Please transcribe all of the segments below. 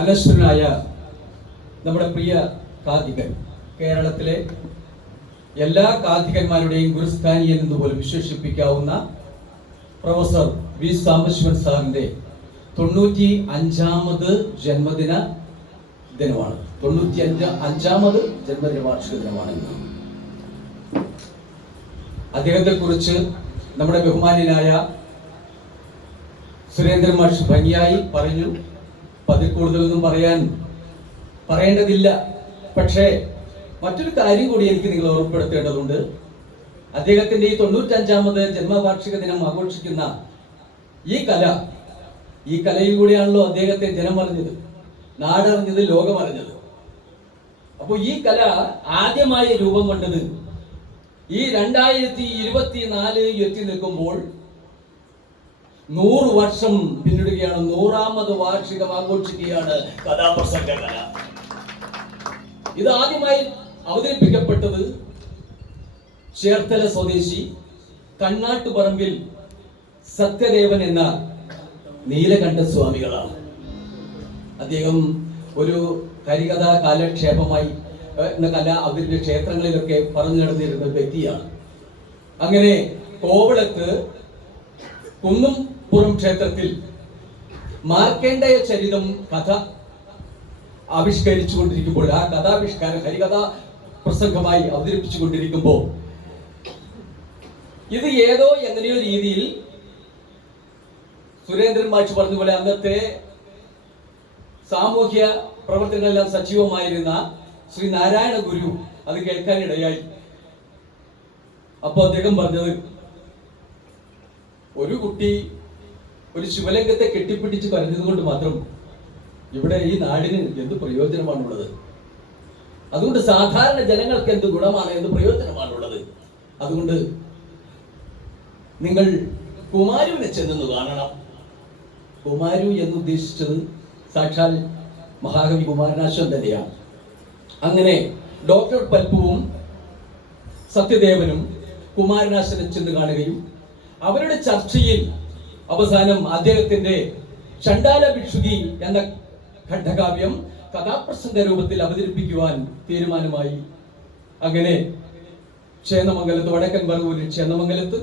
അനശ്വരനായ നമ്മുടെ പ്രിയ കാഥികൻ, കേരളത്തിലെ എല്ലാ കാഥികന്മാരുടെയും ഗുരുസ്ഥാനിയൻ എന്ന് പോലും വിശേഷിപ്പിക്കാവുന്ന പ്രൊഫസർ വി സാംബശിവൻ സാറിന്റെ 95ാമത് ജന്മദിന ദിനമാണ്. 95ാമത് ജന്മദിന വാർഷിക ദിനമാണ് ഇന്ന്. അദ്ദേഹത്തെ കുറിച്ച് നമ്മുടെ ബഹുമാന്യനായ സുരേന്ദ്രൻ മാഷ് ഭംഗിയായി പറഞ്ഞു. അതിൽ കൂടുതലൊന്നും പറയേണ്ടതില്ല. പക്ഷേ മറ്റൊരു കാര്യം കൂടി എനിക്ക് നിങ്ങൾ ഓർമ്മപ്പെടുത്തേണ്ടതുണ്ട്. അദ്ദേഹത്തിന്റെ ഈ 95ാമത് ജന്മവാർഷിക ദിനം ആഘോഷിക്കുന്ന ഈ കലയിലൂടെയാണല്ലോ അദ്ദേഹത്തെ ജനം അറിഞ്ഞത്, നാടറിഞ്ഞത്, ലോകമറിഞ്ഞത്. അപ്പോൾ ഈ കല ആദ്യമായി രൂപം കൊണ്ടത് ഈ 2024 എത്തി നിൽക്കുമ്പോൾ 100 വർഷം പിന്നിടുകയാണ്. 100ാമത് വാർഷികം ആഘോഷിക്കുകയാണ് കഥാപ്രസംഗ കല. ഇത് ആദ്യമായി അവതരിപ്പിക്കപ്പെട്ടത് ചേർത്തല സ്വദേശി കണ്ണാട്ടുപറമ്പിൽ സത്യദേവൻ എന്ന നീലകണ്ഠ സ്വാമികളാണ്. അദ്ദേഹം ഒരു ഹരികഥാ കാലക്ഷേപമായി എന്ന കല അവരുടെ ക്ഷേത്രങ്ങളിലൊക്കെ പറഞ്ഞു നടന്നിരുന്ന വ്യക്തിയാണ്. അങ്ങനെ കോവളത്ത് കുന്നുംപുറം ക്ഷേത്രത്തിൽ മാർക്കേണ്ഡയ ചരിതം കഥ ആവിഷ്കരിച്ചു കൊണ്ടിരിക്കുമ്പോൾ, ആ കഥാവിഷ്കാരം ഹരികഥാ പ്രസംഗമായി അവതരിപ്പിച്ചു കൊണ്ടിരിക്കുമ്പോൾ ഇത് ഏതോ എങ്ങനെയോ രീതിയിൽ സുരേന്ദ്രൻ മാഷ് പറഞ്ഞതുപോലെ അന്നത്തെ സാമൂഹ്യ പ്രവർത്തനങ്ങളെല്ലാം സജീവമായിരുന്ന ശ്രീ നാരായണ ഗുരു അത് കേൾക്കാനിടയായി. അപ്പോൾ അദ്ദേഹം പറഞ്ഞത്, ഒരു കുട്ടി ഒരു ശിവലിംഗത്തെ കെട്ടിപ്പിടിച്ച് കരഞ്ഞത് കൊണ്ട് മാത്രം ഇവിടെ ഈ നാടിന് എന്ത് പ്രയോജനമാണുള്ളത്? അതുകൊണ്ട് സാധാരണ ജനങ്ങൾക്ക് എന്ത് ഗുണമാണ്, എന്ത് പ്രയോജനമാണുള്ളത്? അതുകൊണ്ട് നിങ്ങൾ കുമാരുവിനെ ചെന്നു കാണണം. കുമാരു എന്ന് ഉദ്ദേശിച്ചത് സാക്ഷാൽ മഹാകവി കുമാരനാശൻ തന്നെയാണ്. അങ്ങനെ ഡോക്ടർ പൽപ്പുവും സത്യദേവനും കുമാരനാശനെ ചെന്ന് കാണുകയും അവരുടെ ചർച്ചയിൽ അവസാനം അദ്ദേഹത്തിന്റെ ചണ്ഡാല ഭിക്ഷുകി എന്ന ഖണ്ഡകാവ്യം കഥാപ്രസംഗ രൂപത്തിൽ അവതരിപ്പിക്കുവാൻ തീരുമാനമായി. അങ്ങനെ ചേന്നമംഗലത്ത്, വടക്കൻ പറവൂരിൽ ചേന്നമംഗലത്ത്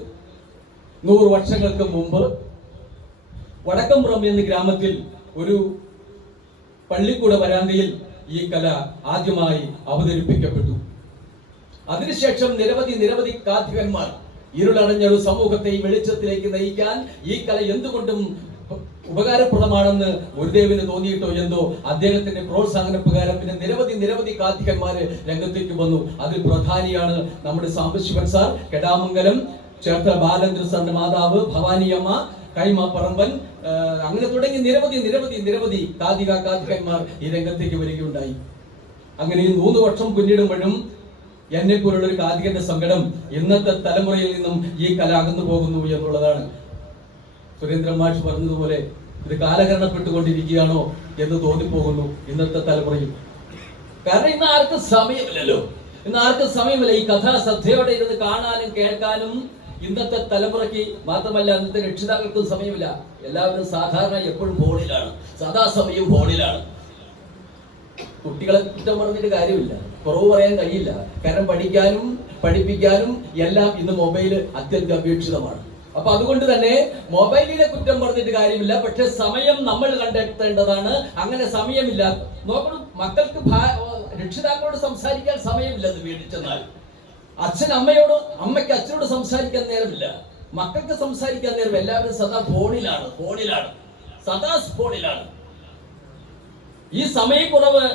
100 വർഷങ്ങൾക്ക് മുമ്പ് വടക്കംപുറം എന്ന ഗ്രാമത്തിൽ ഒരു പള്ളിക്കൂട വരാന്തയിൽ ഈ കല ആദ്യമായി അവതരിപ്പിക്കപ്പെട്ടു. അതിനുശേഷം നിരവധി കാഥികന്മാർ ഇരുളടഞ്ഞ ഒരു സമൂഹത്തെ ഈ വെളിച്ചത്തിലേക്ക് നയിക്കാൻ ഈ കല എന്തുകൊണ്ടും ഉപകാരപ്രദമാണെന്ന് ഗുരുദേവിന് തോന്നിയിട്ടോ എന്തോ അദ്ദേഹത്തിന്റെ പ്രോത്സാഹന പ്രകാരം പിന്നെ നിരവധി കാഥികന്മാര് രംഗത്തേക്ക് വന്നു. അതിൽ പ്രധാനിയാണ് നമ്മുടെ സാംബശിവൻ സാർ, കെടാമംഗലം ചേർത്തല ബാലചന്ദ്ര സാറിന്റെ മാതാവ് ഭവാനിയമ്മ, കൈമ പറമ്പൻ, അങ്ങനെ തുടങ്ങി നിരവധി കാഥികന്മാർ ഈ രംഗത്തേക്ക് വരികയുണ്ടായി. അങ്ങനെ 3 വർഷം പിന്നിടുമ്പോഴും എന്നെ പോലുള്ള ഒരു കാഥികന്റെ സങ്കടം ഇന്നത്തെ തലമുറയിൽ നിന്നും ഈ കല അകന്നു പോകുന്നു എന്നുള്ളതാണ്. സുരേന്ദ്രൻ മാഷ് പറഞ്ഞതുപോലെ ഇത് കാലഹരണപ്പെട്ടുകൊണ്ടിരിക്കുകയാണോ എന്ന് തോന്നിപ്പോകുന്നു ഇന്നത്തെ തലമുറയിൽ. കാരണം ഇന്ന് ആർക്കും സമയമില്ല ഈ കഥ ശ്രദ്ധയോടെ ഇരുന്ന് കാണാനും കേൾക്കാനും. ഇന്നത്തെ തലമുറയ്ക്ക് മാത്രമല്ല, ഇന്നത്തെ രക്ഷിതാക്കൾക്കും സമയമില്ല. എല്ലാവരും സാധാരണ എപ്പോഴും ഫോണിലാണ്, സദാസമയം ഫോണിലാണ്. കുട്ടികളെ കുറ്റം പറഞ്ഞിട്ട് കാര്യമില്ല, കുറവ് പറയാൻ കഴിയില്ല. കാരണം പഠിക്കാനും പഠിപ്പിക്കാനും എല്ലാം ഇന്ന് മൊബൈൽ അത്യന്താപേക്ഷിതമാണ്. അപ്പൊ അതുകൊണ്ട് തന്നെ മൊബൈലിനെ കുറ്റം പറഞ്ഞിട്ട് കാര്യമില്ല. പക്ഷെ സമയം നമ്മൾ കണ്ടെത്തേണ്ടതാണ്. അങ്ങനെ സമയമില്ല. നോക്കണം, മക്കൾക്ക് രക്ഷിതാക്കളോട് സംസാരിക്കാൻ സമയമില്ലെന്ന് വീട്ടിൽ ചെന്നാൽ, അമ്മയ്ക്ക് അച്ഛനോട് സംസാരിക്കാൻ നേരമില്ല, മക്കൾക്ക് സംസാരിക്കാൻ നേരം. എല്ലാവരും സദാ ഫോണിലാണ്. ഈ സമയക്കുറവ്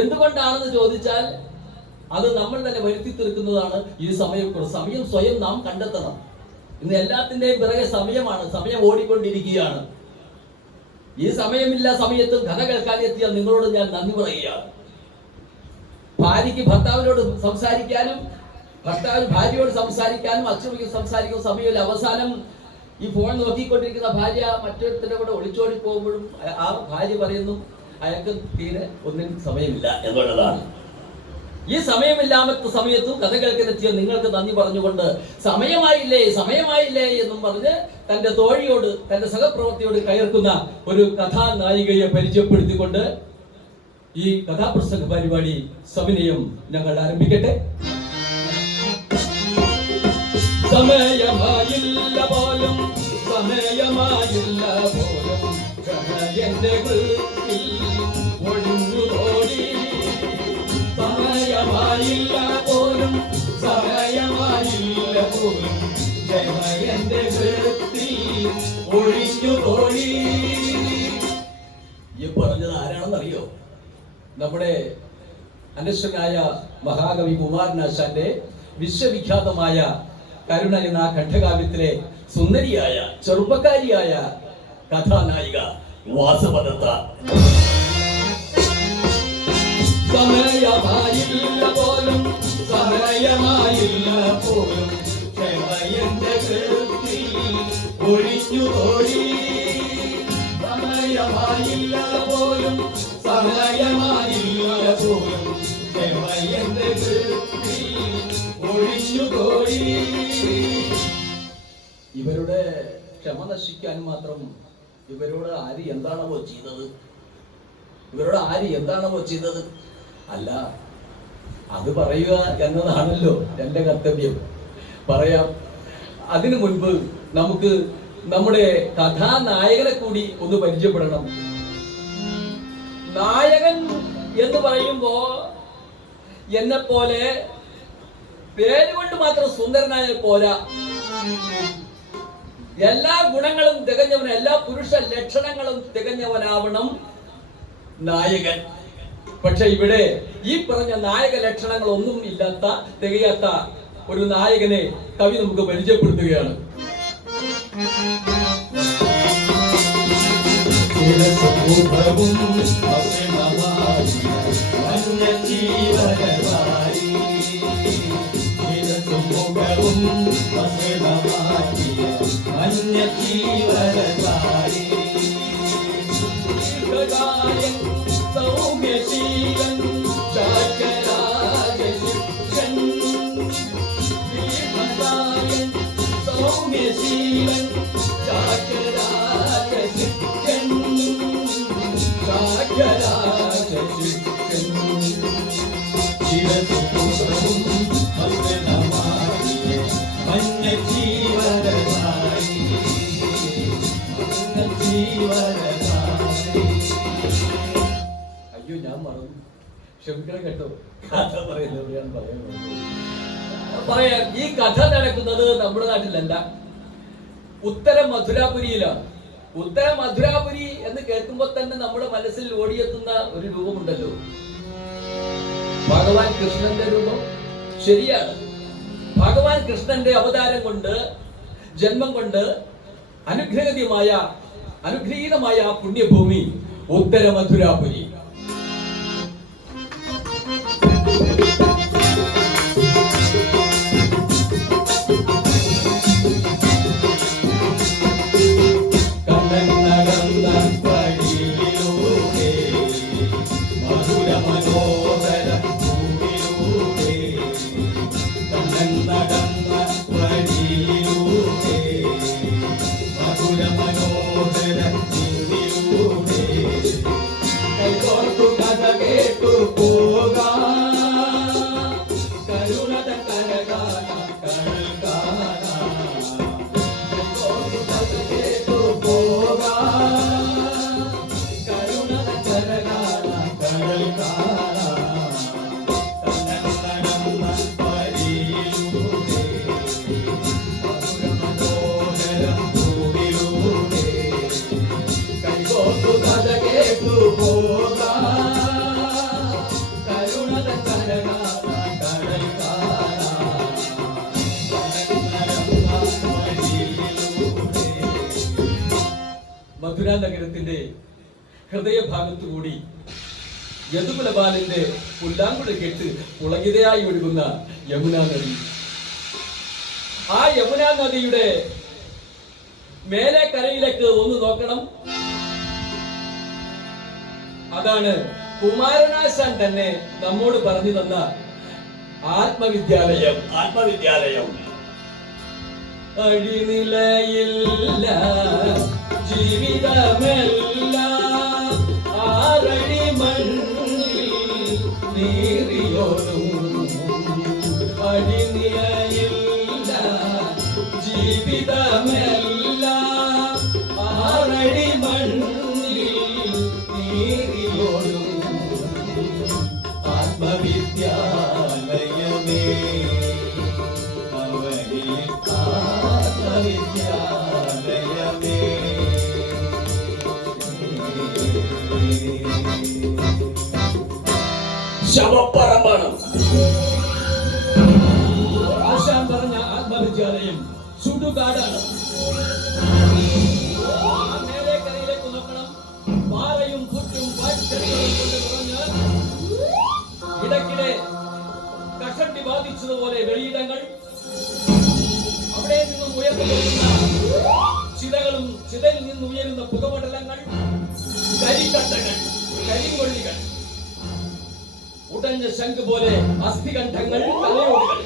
എന്തുകൊണ്ടാണെന്ന് ചോദിച്ചാൽ അത് നമ്മൾ തന്നെ വരുത്തി തീർക്കുന്നതാണ് ഈ സമയക്കുറവ്. സമയം സ്വയം നാം കണ്ടെത്തണം. ഇന്ന് എല്ലാത്തിന്റെയും പിറകെ സമയമാണ്, സമയം ഓടിക്കൊണ്ടിരിക്കുകയാണ്. ഈ സമയമില്ല സമയത്ത് കഥ കേൾക്കാൻ എത്തിയ നിങ്ങളോട് ഞാൻ നന്ദി പറയുകയാണ്. ഭാര്യയ്ക്ക് ഭർത്താവിനോട് സംസാരിക്കാനും, ഭർത്താവിന് ഭാര്യയോട് സംസാരിക്കാനും, അച്ഛനോട് സംസാരിക്കുന്ന സമയമില്ല. അവസാനം ഈ ഫോൺ നോക്കിക്കൊണ്ടിരിക്കുന്ന ഭാര്യ മറ്റൊരുത്തിന്റെ കൂടെ ഒളിച്ചോടി പോകുമ്പോഴും ആ ഭാര്യ പറയുന്നു അയാൾക്ക് തീരെ ഒന്നിനും സമയമില്ല എന്നുള്ളതാണ്. ഈ സമയമില്ലാത്ത സമയത്തും കഥ കേൾക്കാനെത്തിയ നിങ്ങൾക്ക് നന്ദി പറഞ്ഞുകൊണ്ട് സമയമായില്ലേ സമയമായില്ലേ എന്നും പറഞ്ഞ് തന്റെ തോഴിയോട് തന്റെ സഹപ്രവർത്തിയോട് കയർക്കുന്ന ഒരു കഥാനായികയെ പരിചയപ്പെടുത്തിക്കൊണ്ട് ഈ കഥാപ്രസംഗ പരിപാടി സവിനയം ഞങ്ങൾ ആരംഭിക്കട്ടെ. സമയമായില്ല പോലും സമയമായില്ല പോലും എന്റെ ഒഴിഞ്ഞു തോടി. സമയമായില്ല പോലും സമയമായില്ല പോലും എന്റെ ഒഴിഞ്ഞു തോടി. ഈ പറഞ്ഞത് ആരാണെന്നറിയോ? നമ്മുടെ അനശ്വരനായ മഹാകവി കുമാരനാശാന്റെ വിശ്വവിഖ്യാതമായ കരുണ എന്ന ഖണ്ഡകാവ്യത്തിലെ സുന്ദരിയായ ചെറുപ്പക്കാരിയായ കഥാനായിക വാസവദത്ത. സമയമായില്ല പോലും സമയമായില്ല പോലും ഒഴിഞ്ഞു തോടി. സമയമായില്ല പോലും സമയമായില്ല പോലും ഒഴിഞ്ഞു തോടി. ഇവരുടെ ക്ഷമ നശിക്കാൻ മാത്രം ഇവരോട് ആര് എന്താണോ ചെയ്തത്? ഇവരോട് ആര് എന്താണോ ചെയ്തത്? അല്ല, അത് പറയുക എന്നതാണല്ലോ എന്റെ കർത്തവ്യം. പറയാം. അതിനു മുൻപ് നമുക്ക് നമ്മുടെ കഥാനായകനെ കൂടി ഒന്ന് പരിചയപ്പെടണം. നായകൻ എന്ന് പറയുമ്പോ എന്നെ പോലെ പേരുകൊണ്ട് മാത്രം സുന്ദരനായ പോരാ, എല്ലാ ഗുണങ്ങളും തികഞ്ഞവൻ, എല്ലാ പുരുഷ ലക്ഷണങ്ങളും തികഞ്ഞവനാവണം നായകൻ. പക്ഷെ ഇവിടെ ഈ പറഞ്ഞ നായക ലക്ഷണങ്ങൾ ഒന്നും ഇല്ലാത്ത തികയാത്ത ഒരു നായകനെ കവി നമുക്ക് പരിചയപ്പെടുത്തുകയാണ്. സൗമ്യശീലൻ ചാകരാജൻ സൗമ്യശീലൻ ചാകരാജൻ ചാകരാജൻ ചിരസുഖവും മസ്തനമായി മഞ്ഞജീവനമായി മഞ്ഞജീവനമായി. അയ്യോ, ഞാൻ മറന്നു, ക്ഷമിക്കണം കേട്ടോ. കഥ പറയുന്നത് ഞാൻ പറയാം. ഈ കഥ നടക്കുന്നത് നമ്മുടെ നാട്ടിലല്ല, ഉത്തര മധുരാപുരിയിലാണ്. ഉത്തര മധുരാപുരി എന്ന് കേൾക്കുമ്പോൾ തന്നെ നമ്മുടെ മനസ്സിൽ ഓടിയെത്തുന്ന ഒരു രൂപമുണ്ടല്ലോ, ഭഗവാൻ കൃഷ്ണന്റെ രൂപം. ശരിയാണ്, ഭഗവാൻ കൃഷ്ണന്റെ അവതാരം കൊണ്ട്, ജന്മം കൊണ്ട് അനുഗ്രഹീതമായ പുണ്യഭൂമി ഉത്തര മധുരാപുരി. മധുര നഗരത്തിന്റെ ഹൃദയഭാഗത്തുകൂടി യദുകുലപാലന്റെ പുല്ലാങ്കുഴ കെട്ട് പുളകിതയായി ഒഴുകുന്ന യമുനാ നദി. ആ യമുനാ നദിയുടെ മേലെ കരയിലേക്ക് ഒന്ന് നോക്കണം. അതാണ് കുമാരനാശാൻ തന്നെ നമ്മോട് പറഞ്ഞു തന്ന ആത്മവിദ്യാലയം. ആത്മവിദ്യാലയം. അടിനിലയില്ല ജീവിതമല്ല ആറടി മണ്ണിൽ നീറിയോടും. അടിനിലയില്ല ജീവിതമല്ല ആറടി മണ്ണിൽ നീറിയോടും. ആത്മവിദ്യാലയമേ ആത്മവിദ്യാലയമേ. ശവപ്പറമ്പാണ് ആശാൻ പറഞ്ഞ ആത്മവിദ്യാലയം ചുടുകാടാണ്. മേലേക്കരയിലേക്ക് നോക്കണം. പാറയും പുറ്റും പാഴ്ചെടികളും കൊണ്ട് നിറഞ്ഞ് ഇടയ്ക്കിടെ കഷണ്ടി ബാധിച്ചതുപോലെ വെളിയിടങ്ങൾ, അവിടെ നിന്നും ഉയർന്നു പോകുന്ന ചിതകളും ചിതയിൽ നിന്ന് ഉയരുന്ന പുകമണ്ഡലങ്ങൾ, കരിക്കട്ടകൾ, കരിങ്കൊള്ളികൾ, ഉടഞ്ഞ ശംഖ് പോലെ അസ്ഥികണ്ഠങ്ങൾ, തലയോടുകൾ.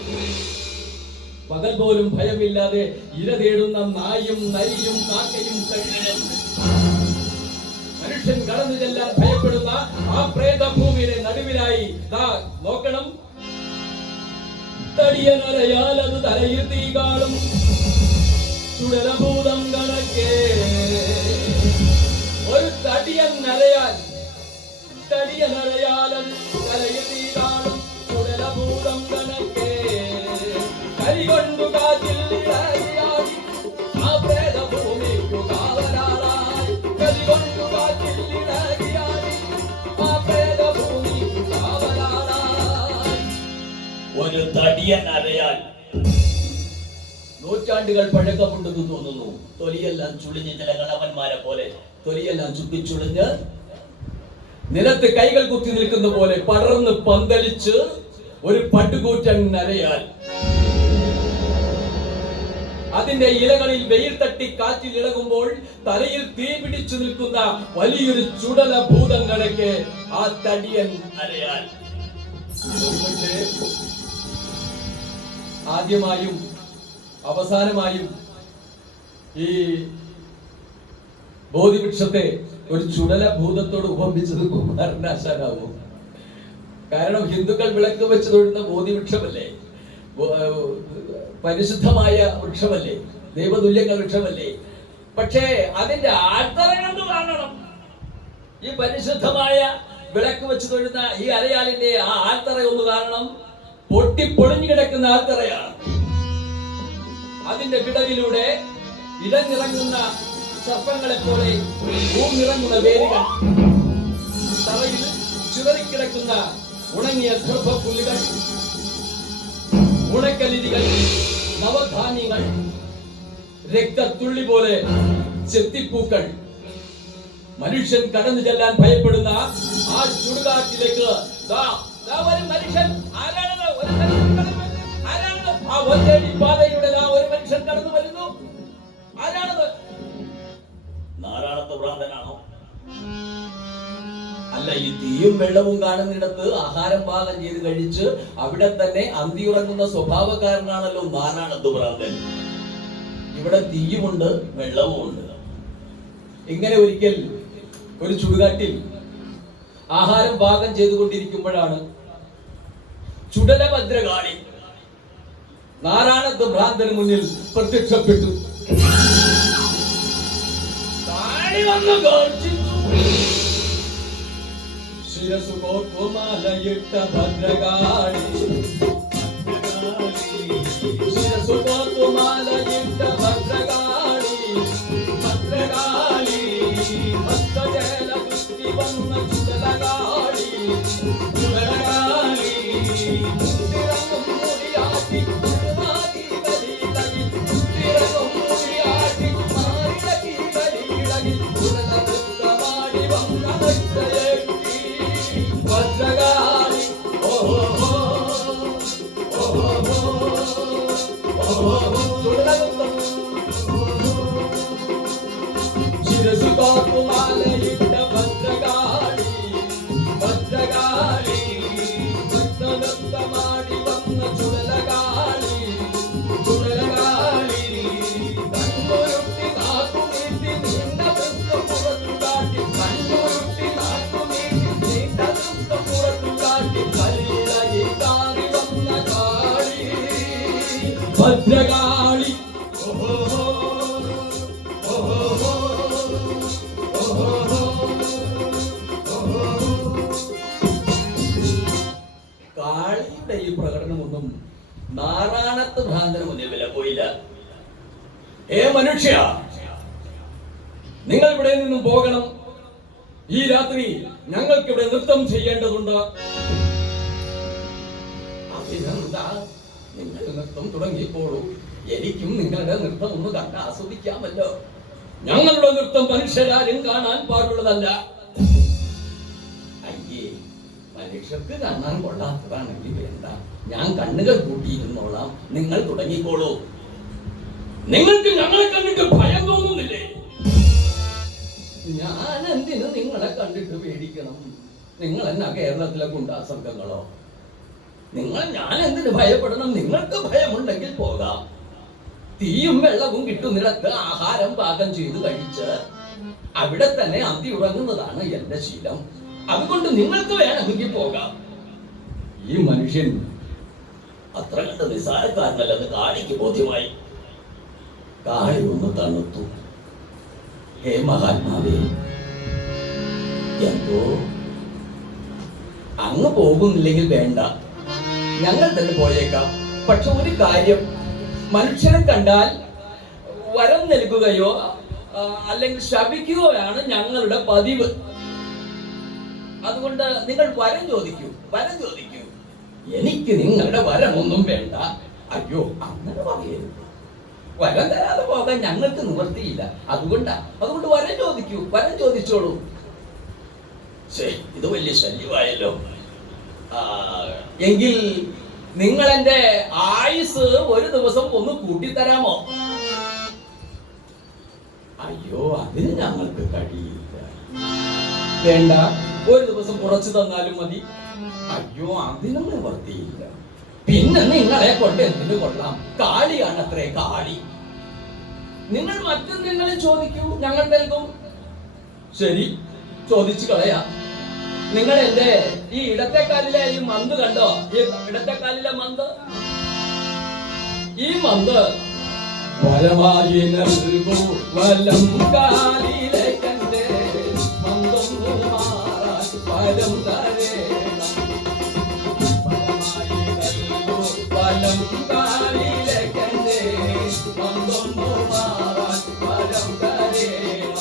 പകൽ പോലും ഭയമില്ലാതെ ഇര തേടുന്ന നായും നരിയും കാക്കയും കഴുകനും. മനുഷ്യൻ കടന്നു ചെല്ലാൻ ഭയപ്പെടുന്ന ആ പ്രേതഭൂമിയുടെ നടുവിലായി നോക്കണം. തടിയനരയാൽ അത് തലയിൽ തീ കാണും ചുടലഭൂതം കണക്കേ. ഒരു തടിയനരയാൽ അത് തലയിൽ തീ കാണും ചുടലഭൂതം കണക്കേ. കരികൊണ്ടു കാറ്റിൽ ഇളകിയാടി ആ പ്രേതഭൂമിക്കു കാവലാളായി. കരികൊണ്ടു കാറ്റിൽ ഇളകിയാടി ആ പ്രേതഭൂമിക്കു കാവലാളായി. ഒരു തടിയൻ അരയാൽ നൂറ്റാണ്ടുകൾ പഴക്കമുണ്ടെന്ന് തോന്നുന്നു. തൊലിയെല്ലാം ചുളിഞ്ഞ് ചില കണവന്മാരെ പോലെ തൊലിയെല്ലാം ചുട്ടിച്ചുളിഞ്ഞ് നിലത്ത് കൈകൾ കുത്തി നിൽക്കുന്ന പോലെ പടർന്ന് പന്തലിച്ച് ഒരു പട്ടുകൂറ്റൻ അരയാൽ. അതിന്റെ ഇലകളിൽ വെയിൽ തട്ടി കാറ്റിൽ ഇളകുമ്പോൾ തലയിൽ തീ പിടിച്ചു നിൽക്കുന്ന വലിയൊരു ചുടല ഭൂതങ്ങളൊക്കെ ആ തടിയൻ അരയാൽ. ആദ്യമായും അവസാനമായും ഈ ബോധിവൃക്ഷത്തെ ഒരു ചുടല ഭൂതത്തോട് ഉപമിച്ചത് കുമാരനാശാനാവും. കാരണം ഹിന്ദുക്കൾ വിളക്ക് വെച്ച് തൊഴുന്ന ബോധിവൃക്ഷമല്ലേ, പരിശുദ്ധമായ വൃക്ഷമല്ലേ, ദൈവതുല്യങ്ങൾ വൃക്ഷമല്ലേ. പക്ഷേ അതിന്റെ ആൾത്തറകണ്ട് കാണണം. ഈ പരിശുദ്ധമായ വിളക്ക് വെച്ച് തൊഴുന്ന ഈ അരയാലിന്റെ ആ ആൾത്തറ ഒന്ന് കാണണം. പൊട്ടിപ്പൊളിഞ്ഞു കിടക്കുന്ന ആൾത്തറയാണ്. അതിന്റെ വിടവിലൂടെ ഇടഞ്ഞിറങ്ങുന്ന സർപ്പങ്ങളെ പോലെ ഊന്നിറങ്ങുന്ന വേരുകൾ, തറയിൽ ചിതറിക്കിടക്കുന്ന ഉണങ്ങിയ ഗർഭപ്പുല്ലുകൾ, ഉണക്കലിരികൾ, നവധാന്യങ്ങൾ, രക്തത്തുള്ളി പോലെ ചെത്തിപ്പൂക്കൾ. മനുഷ്യൻ കടന്നു ചെല്ലാൻ ഭയപ്പെടുന്ന ആ ചുടുകാട്ടിലേക്ക് ഒരു മനുഷ്യൻ ആരാണത്? ഒരു മനുഷ്യൻ ആരാണത്? ആ ഒറ്റയടി പാതയുടെ ഒരു മനുഷ്യൻ കടന്നു വരുന്നു. ആരാണത്? നാരായണത്ത് ഭ്രാന്തനാണോ? അല്ല, ഈ തീയും വെള്ളവും കാണുന്നിടത്ത് ആഹാരം പാകം ചെയ്ത് കഴിച്ച് അവിടെ തന്നെ അന്തിയുറങ്ങുന്ന സ്വഭാവക്കാരനാണല്ലോ നാരായണത്ത് ഭ്രാന്തൻ. ഇവിടെ തീയുമുണ്ട് വെള്ളവുമുണ്ട്. ഇങ്ങനെ ഒരിക്കൽ ഒരു ചുടുകാട്ടിൽ ആഹാരം പാകം ചെയ്തുകൊണ്ടിരിക്കുമ്പോഴാണ് ചുടലഭദ്രകാളി നാരായണത്ത് ഭ്രാന്തന് മുന്നിൽ പ്രത്യക്ഷപ്പെട്ടു. വന്നു ശിരസു കോർത്തുമാലയിട്ട ഭദ്രകാളി, ശിരസു കോർത്തുമാലയിട്ട ഭദ്രകാളി, ഭദ്രകാളി ഭക്തജല ദൃഷ്ടി വന്ന ചുടലകാളി, ചുടലകാളി തിറങ്ങും മുടിയാട്ടി മാറി വലിയിളകി, തിറങ്ങും മുടിയാട്ടി മാറിളകി വലിയിളകി, ചുടലവൃത്തമാടി വന്ന ഭക്തയേറ്റി ഭദ്രകാളി. ശിരസു കോർത്തുമാലയിട്ട ഭദ്രകാളി, ഭദ്രകാളി ഭദ്രകാളി കാളിയുടെ ഈ പ്രകടനമൊന്നും നാറാണത്ത് ഭ്രാന്തന് മുന്നിൽ വില പോയില്ല. മനുഷ്യ, നിങ്ങൾ ഇവിടെ നിന്നും പോകണം. ഈ രാത്രി ഞങ്ങൾക്ക് ഇവിടെ നൃത്തം ചെയ്യേണ്ടതുണ്ട്. അതിനെന്താ, നിങ്ങൾ നൃത്തം തുടങ്ങിക്കോളൂ. എനിക്കും നിങ്ങളുടെ നൃത്തം ഒന്ന് കണ്ട് ആസ്വദിക്കാമല്ലോ. ഞങ്ങളുടെ നൃത്തം മനുഷ്യരാരും കാണാൻ പാടുള്ളതല്ല. അയ്യേ, മനുഷ്യർക്ക് കാണാൻ കൊള്ളാത്തതാണെങ്കിൽ വേണ്ട, ഞാൻ കണ്ണുകൾ കൂട്ടിയിരുന്നോളാം. നിങ്ങൾ തുടങ്ങിക്കോളൂ. നിങ്ങൾക്ക് ഞങ്ങളെ കണ്ടിട്ട് ഭയം തോന്നുന്നില്ലേ? ഞാൻ എന്തിനു നിങ്ങളെ കണ്ടിട്ട് പേടിക്കണം? നിങ്ങൾ എന്നാ കേരളത്തിലെ ഗുണ്ടാസംഘങ്ങളോ? ഞാൻ എന്തിനു ഭയപ്പെടണം? നിങ്ങൾക്ക് ഭയമുണ്ടെങ്കിൽ പോകാം. തീയും വെള്ളവും കിട്ടുന്നിടത്ത് ആഹാരം പാകം ചെയ്ത് കഴിച്ച് അവിടെ തന്നെ അന്തി ഉറങ്ങുന്നതാണ് എന്റെ ശീലം. അതുകൊണ്ട് നിങ്ങൾക്ക് വേണമെങ്കിൽ പോകാം. ഈ മനുഷ്യൻ അത്ര കണ്ട് നിസ്സാരക്കാരനല്ലെന്ന് കാളിക്ക് ബോധ്യമായി. കാളി ഒന്ന് തണുത്തു. ഹേ മഹാത്മാവേ, എന്തോ അങ്ങ് പോകുന്നില്ലെങ്കിൽ വേണ്ട, ഞങ്ങൾ തന്നെ പോയേക്കാം. പക്ഷെ ഒരു കാര്യം, മനുഷ്യരെ കണ്ടാൽ വരം നൽകുകയോ അല്ലെങ്കിൽ ശപിക്കുകയാണ് ഞങ്ങളുടെ പതിവ്. അതുകൊണ്ട് നിങ്ങൾ വരം ചോദിക്കൂ. എനിക്ക് നിങ്ങളുടെ വരമൊന്നും വേണ്ട. അയ്യോ, അങ്ങനെ പറയരുത്. വരം തരാതെ പോകാൻ ഞങ്ങൾക്ക് നിവൃത്തിയില്ല. അതുകൊണ്ട് വരം ചോദിച്ചോളൂ. ഇത് വലിയ ശല്യമായല്ലോ. എങ്കിൽ നിങ്ങൾ എന്റെ ആയുസ് ഒരു ദിവസം ഒന്ന് കൂട്ടിത്തരാമോ? അയ്യോ, അതിന് ഞങ്ങൾക്ക് കഴിയില്ല. വേണ്ട, ഒരു ദിവസം കുറച്ചു തന്നാലും മതി. അയ്യോ, അതിനും നിവർത്തിയില്ല. പിന്നെ നിങ്ങളെ കൊണ്ട് എന്തിനു കൊള്ളാം? കാളിയാണത്രേ, കാളി. നിങ്ങൾ മറ്റെന്തെങ്കിലും ചോദിക്കൂ, ഞങ്ങൾ നൽകും. ശരി, ചോദിച്ചു കളയാം. നിങ്ങൾ എന്റെ ഈ ഇടത്തെക്കാലിലെ ഈ മന്ത് കണ്ടോ? ഈ ഇടത്തെക്കാലിലെ മന്ത്, ഈ മന്ത് വലമായി നൽകൂ. വലം കാലിലേക്കെന്റെ മന്തൊന്നു മാറാൻ വലം തരേണം. വലം കാലിലേക്കെന്റെ മന്തൊന്നു മാറാൻ വലം തരേണം.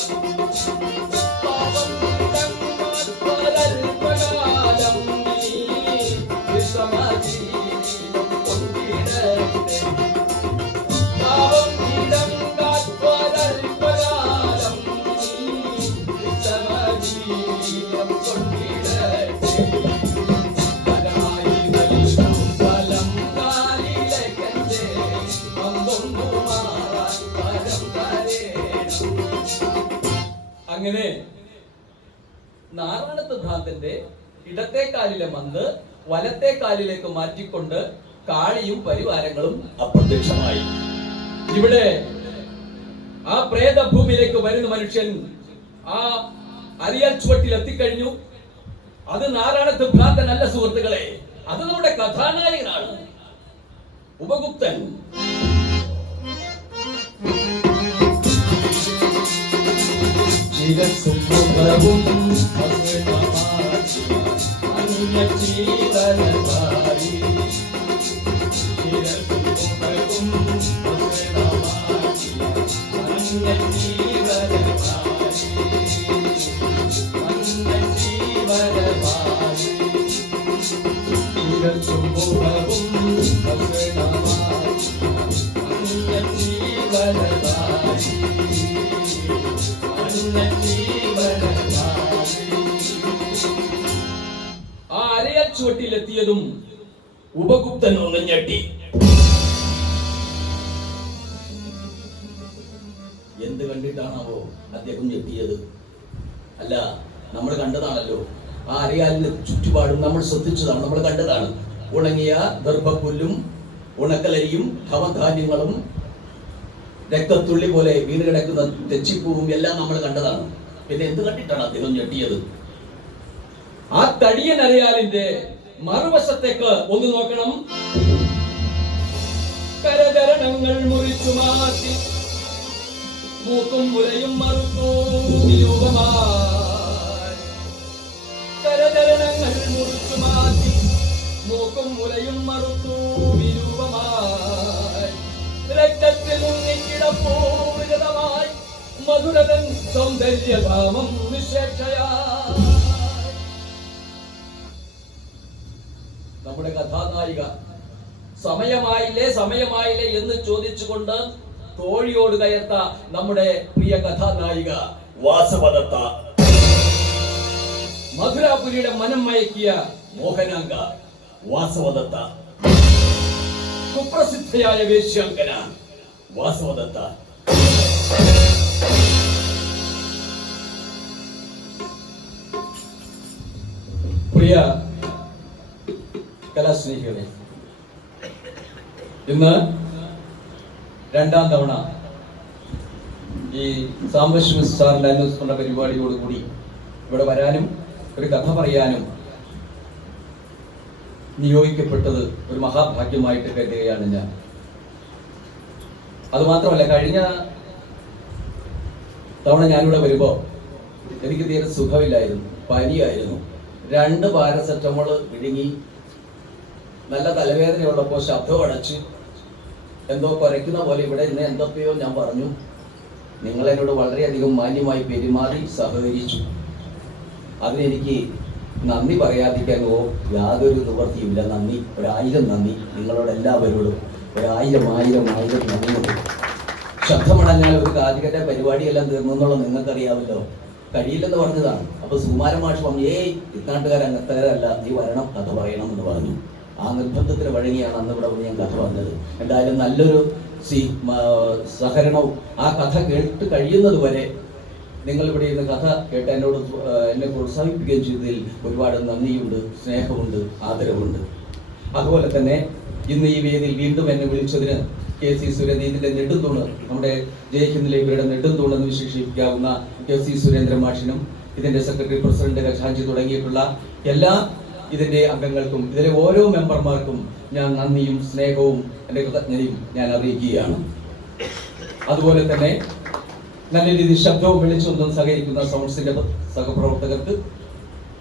അങ്ങനെ നാറാണത്ത് ഭ്രാന്തന്റെ ഇടത്തെ കാലിലെ മന്ത് വലത്തെ കാലിലേക്ക് മാറ്റിക്കൊണ്ട് കാളിയും പരിവാരങ്ങളും അപ്രത്യക്ഷമായി. ഇവിടെ ആ പ്രേതഭൂമിയിലേക്ക് വരുന്ന മനുഷ്യൻ ആ അരിയൽ ചുവട്ടിൽ എത്തിക്കഴിഞ്ഞു. അത് നാറാണത്ത് ഭ്രാന്തനല്ല സുഹൃത്തുക്കളെ, അത് നമ്മുടെ കഥാനായകനാണ്, ഉപഗുപ്തൻ. ആ അരയൽ ചുവട്ടിലെത്തിയതും ഉപഗുപ്തൻ ഒന്ന് ഞെട്ടി. എന്ത് കണ്ടിട്ടാണാവോ അദ്ദേഹം ഞെട്ടിയത്? അല്ല, നമ്മൾ കണ്ടതാണല്ലോ. ആ അരയാലിന് ചുറ്റുപാടും നമ്മൾ ശ്രദ്ധിച്ചതാണ്, നമ്മൾ കണ്ടതാണ്. ഉണങ്ങിയ ദർഭപ്പുല്ലും ഉണക്കലരിയും ധവധാന്യങ്ങളും രക്തത്തുള്ളി പോലെ വീണ് കിടക്കുന്ന തെച്ചിപ്പൂവും എല്ലാം നമ്മൾ കണ്ടതാണ്. പിന്നെ എന്ത് കണ്ടിട്ടാണ് അദ്ദേഹം ഞെട്ടിയത്? ആ തടിയൻ അരയാലിന്റെ മറുവശത്തേക്ക് ഒന്ന് നോക്കണം. കരചരണങ്ങൾ മുറിച്ചു മാറ്റി മൂക്കും മുലയും മറുത്തു വിരൂപമായി. കരചരണങ്ങൾ മുറിച്ചു മാറ്റി മൂക്കും മുലയും മറുത്തു വിരൂപമായി. രക്തത്തിൽ മുങ്ങിക്കിടപ്പൂ വിഗതമായി മധുരതൻ സൗന്ദര്യകാമം നിശേക്ഷയായി. നമ്മുടെ കഥാനായിക സമയമായില്ലേ സമയമായില്ലേ എന്ന് ചോദിച്ചുകൊണ്ട് തോഴിയോട് കയർത്ത നമ്മുടെ പ്രിയ കഥാനായിക വാസവദത്ത, മധുരാപുരിയുടെ മനം മയക്കിയ മോഹനാംഗ വാസവദത്ത, കുപ്രസിദ്ധയായ വേശ്യാംഗന വാസവദത്ത. പ്രിയ കലാസ്നേഹികളെ, ഇന്ന് രണ്ടാം തവണ ഈ സാംബശിവ സാറിന്റെ അനുസ്മരണ പരിപാടിയോടുകൂടി ഇവിടെ വരാനും ഒരു കഥ പറയാനും നിയോഗിക്കപ്പെട്ടത് ഒരു മഹാഭാഗ്യമായിട്ട് കരുതുകയാണ് ഞാൻ. അതുമാത്രമല്ല, കഴിഞ്ഞ തവണ ഞാനിവിടെ വരുമ്പോൾ എനിക്ക് തീരെ സുഖമില്ലായിരുന്നു, പനിയായിരുന്നു. 2 പാരസെറ്റമോൾ വിഴുങ്ങി, നല്ല തലവേദനയുള്ളപ്പോൾ ശബ്ദം അടച്ച് എന്തോ കുരയ്ക്കുന്ന പോലെ ഇവിടെ ഇന്ന് എന്തൊക്കെയോ ഞാൻ പറഞ്ഞു. നിങ്ങളെന്നോട് വളരെയധികം മാന്യമായി പെരുമാറി സഹകരിച്ചു. അതിനെനിക്ക് നന്ദി പറയാതിരിക്കാനോ യാതൊരു നിവൃത്തിയില്ല. നന്ദി, 1000 നന്ദി നിങ്ങളോട് എല്ലാവരോടും. 1000 നന്ദിയുണ്ട്. ശബ്ദമടഞ്ഞാൽ ഒരു കാതികന്റെ പരിപാടിയെല്ലാം തീർന്നു എന്നുള്ളത് നിങ്ങൾക്കറിയാമല്ലോ. കഴിയില്ലെന്ന് പറഞ്ഞതാണ്. അപ്പൊ സുകുമാരൻ മാഷ് പറഞ്ഞു, ഇത്താട്ടുകാർ അങ്ങനത്തുകാരല്ല, നീ വരണം, കഥ പറയണം എന്ന് പറഞ്ഞു. ആ നിർബന്ധത്തിന് വഴങ്ങിയാണ് അന്ന് ഇവിടെ ഞാൻ കഥ പറഞ്ഞത്. എന്തായാലും നല്ലൊരു സഹകരണവും ആ കഥ കേട്ട് കഴിയുന്നത് വരെ നിങ്ങൾ ഇവിടെ ഇരുന്ന് കഥ കേട്ട് എന്നെ പ്രോത്സാഹിപ്പിക്കുകയും ചെയ്തതിൽ ഒരുപാട് നന്ദിയുണ്ട്, സ്നേഹമുണ്ട്, ആദരവുണ്ട്. അതുപോലെ തന്നെ ഇന്ന് ഈ വേദിയിൽ വീണ്ടും എന്നെ വിളിച്ചതിന് KC സുരേന്ദ്രൻ, ഇതിന്റെ നെടുന്തൂണ്, നമ്മുടെ ജയിക്കുന്ന ലൈബ്രറിയുടെ നെടുന്തൂണ് എന്ന് വിശേഷിപ്പിക്കാവുന്ന KC സുരേന്ദ്രൻ മാഷിനും ഇതിന്റെ സെക്രട്ടറി പ്രസിഡന്റ് ഖജാൻജി തുടങ്ങിയിട്ടുള്ള എല്ലാ ഇതിന്റെ അംഗങ്ങൾക്കും ഇതിലെ ഓരോ മെമ്പർമാർക്കും ഞാൻ നന്ദിയും സ്നേഹവും എൻ്റെ കൃതജ്ഞതയും ഞാൻ അറിയിക്കുകയാണ്. അതുപോലെ തന്നെ നല്ല രീതിയിൽ ശബ്ദവും വെളിച്ചൊന്നും സഹകരിക്കുന്ന സൗണ്ട്സിന്റെ സഹപ്രവർത്തകർക്ക്,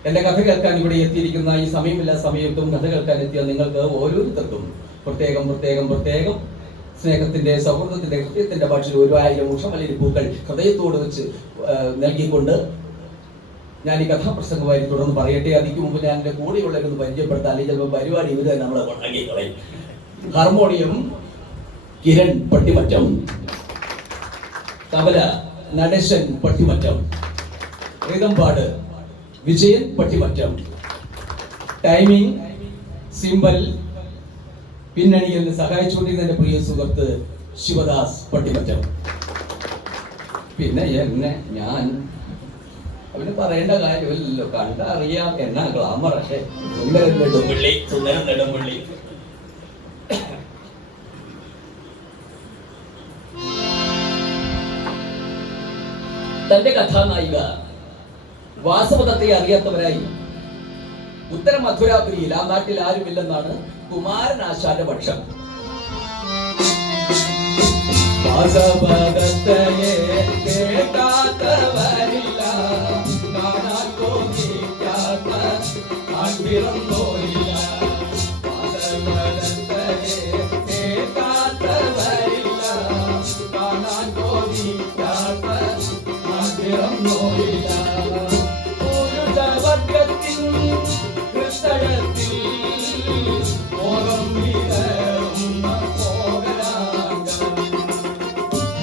എന്റെ കഥ കേൾക്കാൻ ഇവിടെ എത്തിയിരിക്കുന്ന ഈ സമയമില്ല സമയത്തും കഥ കേൾക്കാൻ എത്തിയ നിങ്ങൾക്ക് ഓരോരുത്തർക്കും പ്രത്യേകം സ്നേഹത്തിന്റെ, സൗഹൃദത്തിന്റെ, ഹൃദയത്തിന്റെ ഭാഷയിൽ 1000 ഉഷമലരി പൂക്കൾ ഹൃദയത്തോട് വെച്ച് നൽകിക്കൊണ്ട് ഞാൻ ഈ കഥാപ്രസംഗമായി തുടർന്ന് പറയട്ടെ. അതിക്ക് മുമ്പ് ഞാൻ എൻ്റെ കൂടെയുള്ളവരൊന്ന് പരിചയപ്പെടുത്താൻ, അല്ലെങ്കിൽ ചിലപ്പോൾ പരിപാടി ഇവര് തന്നെ നമ്മളെ കൊണ്ടാക്കിക്കളയും. Harmonium Kiran Pattimattam, tabla Nadesan Pattimattam, rhythm pad Vijayan Pattimattam, timing cymbal പിന്നണിയിൽ നിന്ന് സഹായിച്ചുകൊണ്ടിരുന്ന എൻ്റെ പ്രിയ സുഹൃത്ത് ശിവദാസ് പട്ടിമറ്റം. പിന്നെ ഞാൻ അവന് പറയേണ്ട കാര്യമില്ലല്ലോ, കണ്ടറിയാം എന്നാ ഗ്ലാമർ. പക്ഷേ സുന്ദരൻ നെടുമ്പള്ളി, തന്റെ കഥാനായിക വാസവദത്തെ അറിയാത്തവരായി ഉത്തര മധുരാപുരിയിൽ ആ നാട്ടിൽ ആരുമില്ലെന്നാണ് കുമാരനാശാന്റെ പക്ഷം. വാസവദത്തയെ കേൾക്കാത്തവരില്ല, കാണാൻ തോന്നിക്കാത്ത ആൺപിറന്നോരില്ല. വാസവദത്തയെ കേൾക്കാത്തവരില്ല, കാണാൻ തോന്നിക്കാത്ത ആൺപിറന്നോരില്ല. പുരുഷവർഗത്തിൻ ഹൃദയത്തിൽ മോഹം വിതറുന്ന മോഹനാംഗം.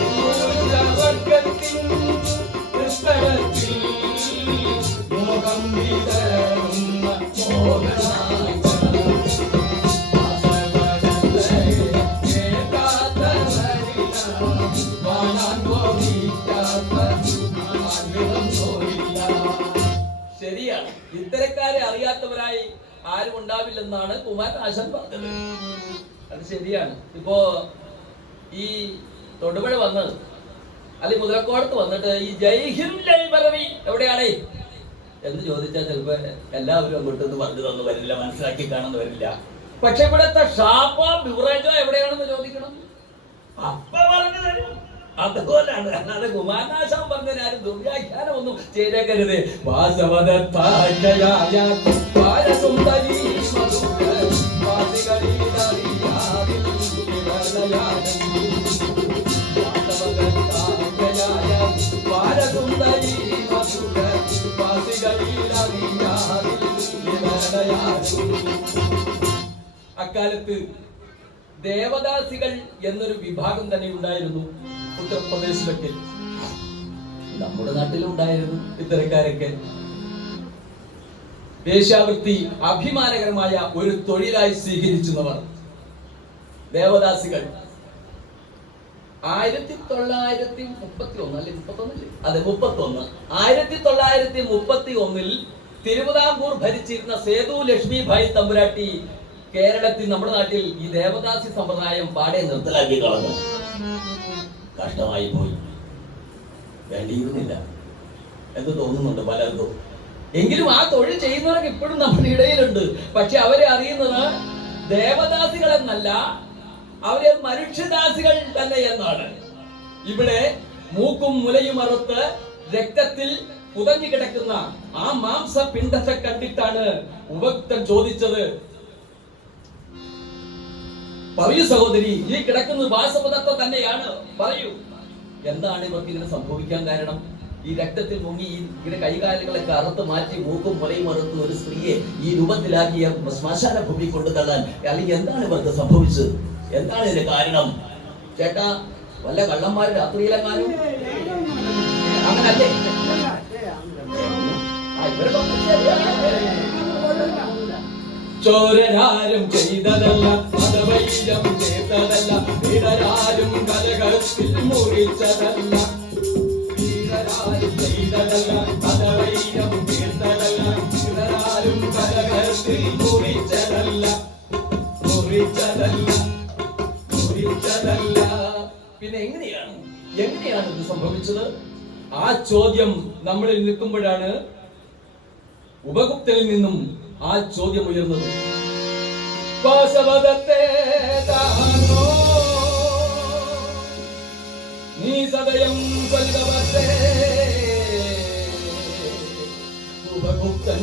പുരുഷവർഗത്തിൻ ഹൃദയത്തിൽ മോഹം വിതറുന്ന മോഹനാംഗം. ശരിയാണ്, ഇത്തരക്കാരെ അറിയാത്തവരായി ആരും ഉണ്ടാവില്ലെന്നാണ് കുമാരനാശാൻ പറഞ്ഞത്. അത് ശരിയാണ്. ഇപ്പോ ഈ തൊടുപുഴ വന്ന് അല്ലെങ്കിൽ മുതലക്കോടത്ത് വന്നിട്ട് ഈ ജയ്ഹിന്ദ് ലൈബ്രറി എവിടെയാണ് എന്ന് ചോദിച്ചാൽ ചിലപ്പോ എല്ലാവരും അങ്ങോട്ടൊന്ന് പറഞ്ഞു തന്നു വരില്ല, മനസ്സിലാക്കി കാണുന്നു വരില്ല. പക്ഷെ ഇവിടുത്തെ ഷാപ്പോ ബിവറേജോ എവിടെയാണെന്ന് ചോദിക്കണം, അപ്പൊ പറഞ്ഞു തരും. അതുപോലാണ്. അല്ലാതെ കുമാരനാശാൻ പറഞ്ഞാലും ദുർവ്യാഖ്യാനം ഒന്നും ചെയ്തേക്കരുത്. വാസവദത്തായ അക്കാലത്ത് ദേവദാസികൾ എന്നൊരു വിഭാഗം തന്നെ ഉണ്ടായിരുന്നു ഉത്തർപ്രദേശിലൊക്കെ. നമ്മുടെ നാട്ടിലും ഉണ്ടായിരുന്നു ഇത്തരക്കാരൊക്കെ. വേശ്യാവൃത്തി അഭിമാനകരമായ ഒരു തൊഴിലായി സ്വീകരിച്ചവർ ദേവദാസികൾ. 1931 തിരുവിതാംകൂർ ഭരിച്ചിരുന്ന സേതു ലക്ഷ്മിഭായ് തമ്പുരാട്ടി കേരളത്തിൽ, നമ്മുടെ നാട്ടിൽ ഈ ദേവദാസി സമ്പ്രദായം പാടെ നിർത്തലാക്കി കളഞ്ഞു. കഷ്ടമായി പോയി. വേണ്ടിയിരുന്നില്ല എന്ന് തോന്നുന്നുണ്ട് പലർക്കും. എങ്കിലും ആ തൊഴിൽ ചെയ്യുന്നവരൊക്കെ ഇപ്പോഴും നമ്മുടെ ഇടയിലുണ്ട്. പക്ഷെ അവരെ അറിയുന്നത് ദേവദാസികൾ എന്നല്ല, അവരെ മനുഷ്യദാസികൾ തന്നെ എന്നാണ്. ഇവിടെ മൂക്കും മുലയും അറുത്ത് രക്തത്തിൽ പുതഞ്ഞു കിടക്കുന്ന ആ മാംസപിണ്ഡത്തെ കണ്ടിട്ടാണ് ഉപക്തൻ ചോദിച്ചത്, പറയൂ സഹോദരി, ഈ കിടക്കുന്നത് വാസവദത്ത തന്നെയാണ്, പറയൂ, എന്താണ് ഇവർക്ക് ഇങ്ങനെ സംഭവിക്കാൻ കാരണം? ഈ രക്തത്തിൽ മുങ്ങി ഇങ്ങനെ കൈകാലുകളൊക്കെ അറുത്ത് മാറ്റി മൂക്കും മുലയും അറുത്ത് ഒരു സ്ത്രീയെ ഈ രൂപത്തിലാക്കിയ ശ്മശാന ഭൂമി കൊണ്ടു തള്ളാൻ, അല്ലെങ്കിൽ എന്താണ് ഇവർക്ക് സംഭവിച്ചത്? എന്താണ് ഇതിന്റെ കാരണം? ചേട്ടാ, വല്ല കള്ളന്മാര് രാത്രിയിലെങ്ങാനും അങ്ങനല്ലേ? ചോരനാരും ചെയ്തതല്ല, മതവൈര്യം ചെയ്തതല്ല, വീരരാരും കലകത്തിൽ മുറിച്ചതല്ല, വീരരാരും ചെയ്തതല്ല, മതവൈര്യം ചെയ്തതല്ല, വീരരാരും കലകത്തിൽ മുറിച്ചതല്ല, മുറിച്ചതല്ല, മുറിച്ചതല്ല. പിന്നെ എങ്ങനെയാണ് ഇത് സംഭവിച്ചത്? ആ ചോദ്യം നമ്മളിൽ നിൽക്കുമ്പോഴാണ് ഉപഗുപ്തനിൽ നിന്നും ആ ചോദ്യം ഉയർന്നത്. വാസവദത്തേ താനോ നീ സദയം കൊല്ലവത്തേ ഉപഗുപ്തൻ